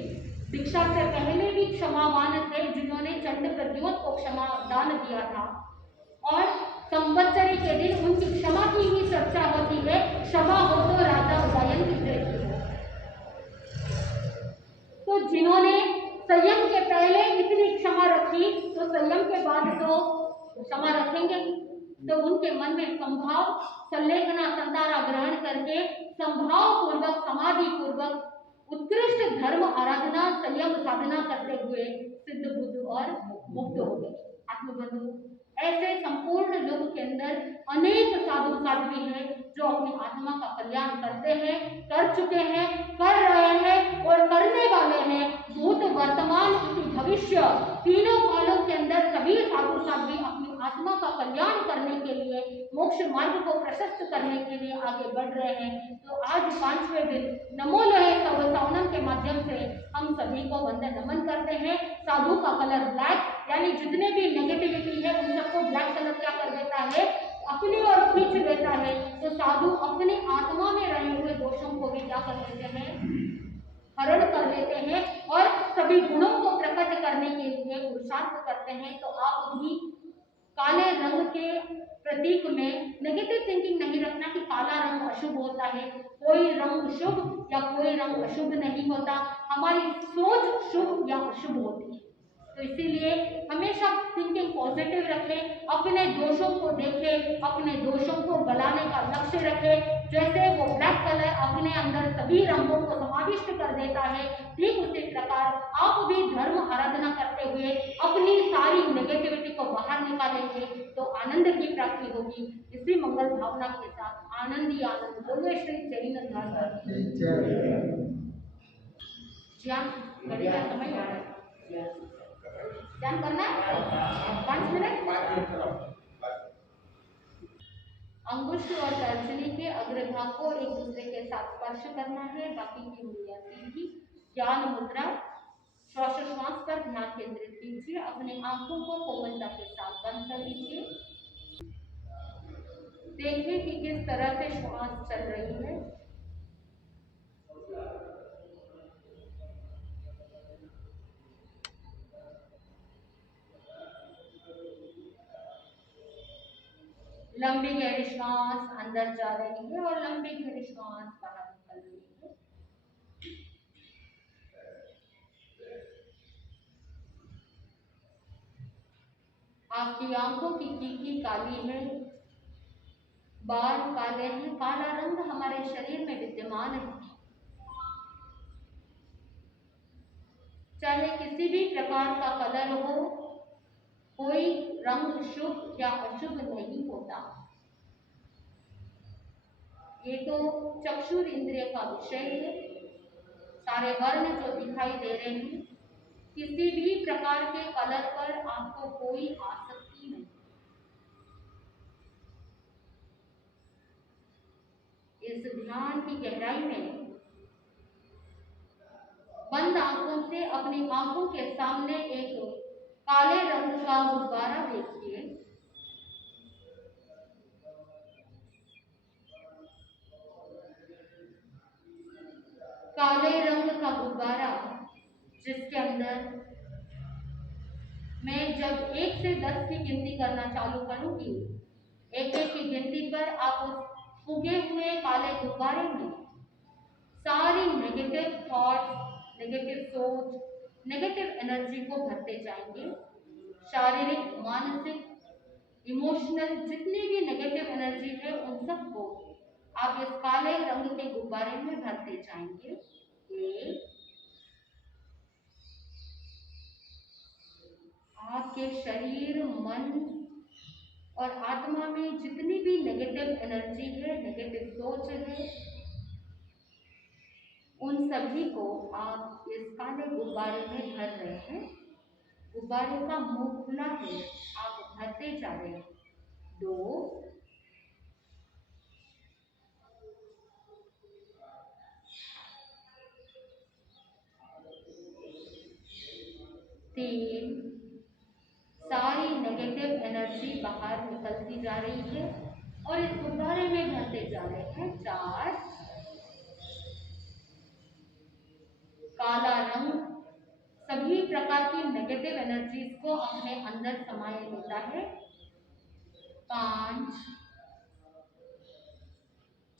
दीक्षा से पहले भी क्षमावान थे जिन्होंने चंड प्रद्योत को क्षमा दान दिया था, और संवत्सरी के दिन उनकी क्षमा की ही चर्चा होती है। क्षमा हो तो राजा उदयन की दृष्टि हो। तो जिन्होंने संयम के पहले इतनी क्षमा रखी तो संयम के बाद तो क्षमा रखेंगे। तो उनके मन में संभाव, सल्लेखना संतारा ग्रहण करके संभाव पूर्वक, समाधि पूर्वक उत्कृष्ट धर्म आराधना, संयम साधना करते हुए सिद्ध, बुद्ध और मुक्त हो गए। आत्मबंधु, ऐसे संपूर्ण युग के अंदर अनेक साधु साध्वी हैं जो अपनी आत्मा का कल्याण करते हैं, कर चुके हैं, कर रहे हैं और करने वाले हैं। भूत, वर्तमान, भविष्य, तीनों कालों के अंदर सभी साधु साध्वी अपनी आत्मा का कल्याण करने के लिए, मोक्ष मार्ग को प्रशस्त करने के लिए आगे बढ़ रहे हैं। तो आज 5वें दिन नमो लोहे तव सवनम के माध्यम से हम सभी को वंदन नमन करते हैं। साधु का कलर ब्लैक, यानी जितने भी नेगेटिविटी है उन सबको ब्लैक कलर क्या कर देता है? अपनी ओर खींच लेता है। तो साधु अपने आत्मा में रहे हुए दोषों को भी क्या कर लेते हैं? हरण कर लेते हैं और सभी गुणों को प्रकट करने के लिए पुरुषार्थ करते हैं। तो आप भी काले रंग के प्रतीक में नेगेटिव थिंकिंग नहीं रखना कि काला रंग अशुभ होता है। कोई रंग शुभ या कोई रंग अशुभ नहीं होता, हमारी सोच शुभ या अशुभ होती है। तो इसीलिए हमेशा थिंकिंग पॉजिटिव रखें, अपने दोषों को देखें, अपने दोषों को गलाने का लक्ष्य रखें। जैसे वो ब्लैक कलर अपने अंदर सभी रंगों को समाविष्ट कर देता है, ठीक उसी प्रकार आप भी धर्म आराधना करते हुए अपनी सारी नेगेटिविटी को बाहर निकालेंगे तो आनंद की प्राप्ति होगी। इसी मंगल भावना के साथ आनंद ही आनंद बोलिए श्री जैन धर्म। ज्ञान घड़ी का समय आ रहा है, ध्यान करना है 5 मिनट। अंगुष्ठ और तर्जनी के अग्रभाग को एक दूसरे के साथ स्पर्श करना है, बाकी की उंगलियां सीधी। ज्ञान मुद्रा, श्वासोच्छ्वास पर ध्यान केंद्रित कीजिए, अपने आंखों को कोमलता के साथ बंद कर लीजिए। देखिए कि किस तरह से श्वास चल रही है। लंबी गहरी श्वास अंदर जा रही है और लंबी गहरी श्वास बाहर निकल रही है। आपकी आंखों की कीकी काली है, बाल काले हैं। काला रंग हमारे शरीर में विद्यमान है, चाहे किसी भी प्रकार का कलर हो, कोई रंग शुभ या अशुभ नहीं होता। ये तो चक्षुर इंद्रिय का विषय है। सारे वर्ण जो दिखाई दे रहे हैं, किसी भी प्रकार के कलर पर आपको कोई आसक्ति नहीं। इस ध्यान की गहराई में बंद आंखों से अपनी आंखों के सामने एक काले रंग का गुब्बारा देखिए। काले रंग का गुब्बारा जिसके अंदर मैं जब 1 से 10 की गिनती करना चालू करूंगी, एक एक की गिनती पर आप उस फूगे हुए काले गुब्बारे में सारी नेगेटिव थॉट्स, नेगेटिव सोच, नेगेटिव एनर्जी को भरते जाएंगे। शारीरिक, मानसिक, इमोशनल जितनी भी नेगेटिव एनर्जी है उन सबको आप इस काले रंग के गुब्बारे में भरते जाएंगे। आपके शरीर, मन और आत्मा में जितनी भी नेगेटिव एनर्जी है, नेगेटिव सोच है, उन सभी को आप इस काले गुब्बारे में भर रहे हैं। गुब्बारे का मुंह खुला है, आप भरते जा रहे हैं। 2, 3, सारी नेगेटिव एनर्जी बाहर निकलती जा रही है और इस गुब्बारे में भरते जा रहे हैं। 4, काला रंग सभी प्रकार की नेगेटिव एनर्जीज को अपने अंदर समाये लेता है। 5,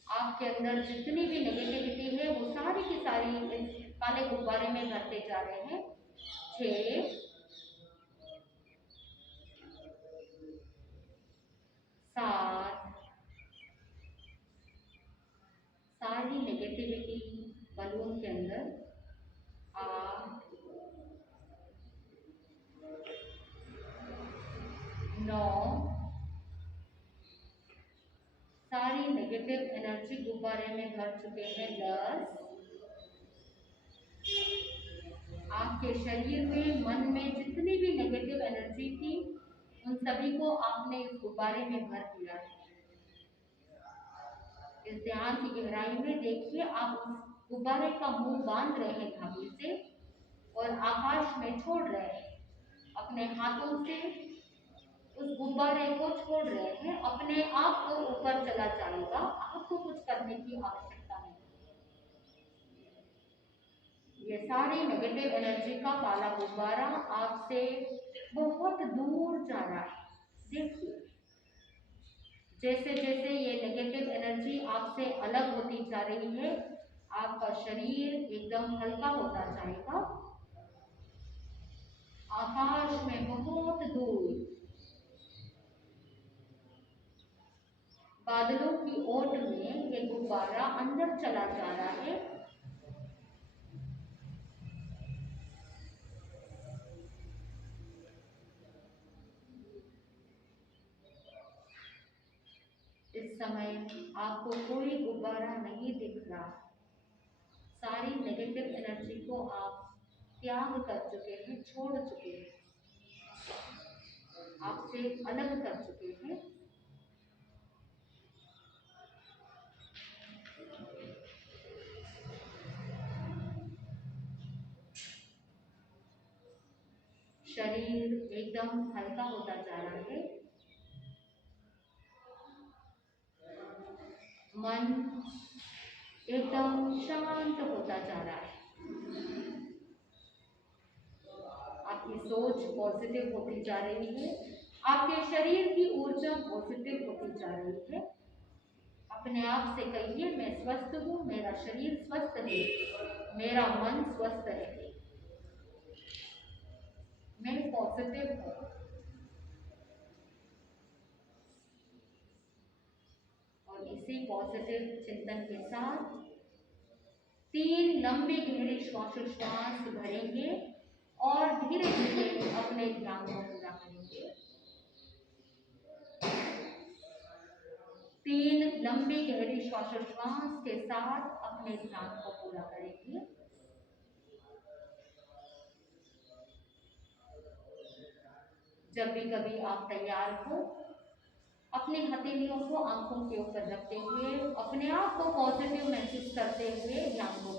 आपके अंदर जितनी भी नेगेटिविटी है वो सारी की सारी इस काले गुब्बारे में भरते जा रहे हैं। 6, 7, सारी नेगेटिविटी बलून के अंदर। 8, 9, सारी नेगेटिव एनर्जी गुब्बारे में भर चुके हैं। 10, आपके शरीर में, मन में जितनी भी नेगेटिव एनर्जी थी उन सभी को आपने इस गुब्बारे में भर दिया है। इस ध्यान की गहराई में देखिए, आप उस गुब्बारे का मुंह बांध रहे हैं धागे से और आकाश में छोड़ रहे हैं। अपने हाथों से उस गुब्बारे को छोड़ रहे हैं, अपने आप को ऊपर चला जाएगा, आपको कुछ करने की आवश्यकता नहीं। ये सारी नेगेटिव एनर्जी का काला गुब्बारा आपसे बहुत दूर जा रहा है। देखिए, जैसे जैसे ये नेगेटिव एनर्जी आपसे अलग होती जा रही है, आपका शरीर एकदम हल्का होता जाएगा। आकाश चला जा रहा है। इस समय आपको कोई गुब्बारा नहीं दिख रहा। सारी नेगेटिव एनर्जी को आप त्याग कर चुके हैं, छोड़ चुके हैं, आपसे अलग कर चुके हैं। शरीर एकदम हल्का होता जा रहा है। मन एकदम शांत होता जा रहा है। आपकी सोच पॉजिटिव होती जा रही है। आपके शरीर की ऊर्जा पॉजिटिव होती जा रही है। अपने आप से कहिए, मैं स्वस्थ हूँ, मेरा शरीर स्वस्थ है, मेरा मन स्वस्थ है, मैं पॉजिटिव हूँ। और इसी पॉजिटिव चिंतन के साथ 3 लंबी गहरी श्वासोच्छ्वास भरेंगे और धीरे धीरे अपने ध्यान को पूरा करेंगे। 3 लंबी गहरी श्वासोच्छ्वास के साथ अपने ध्यान को पूरा करेंगे। जब भी कभी आप तैयार हो, अपनी हथेलियों को आंखों के ऊपर रखते हुए अपने आप को पॉजिटिव महसूस करते हुए ध्यान को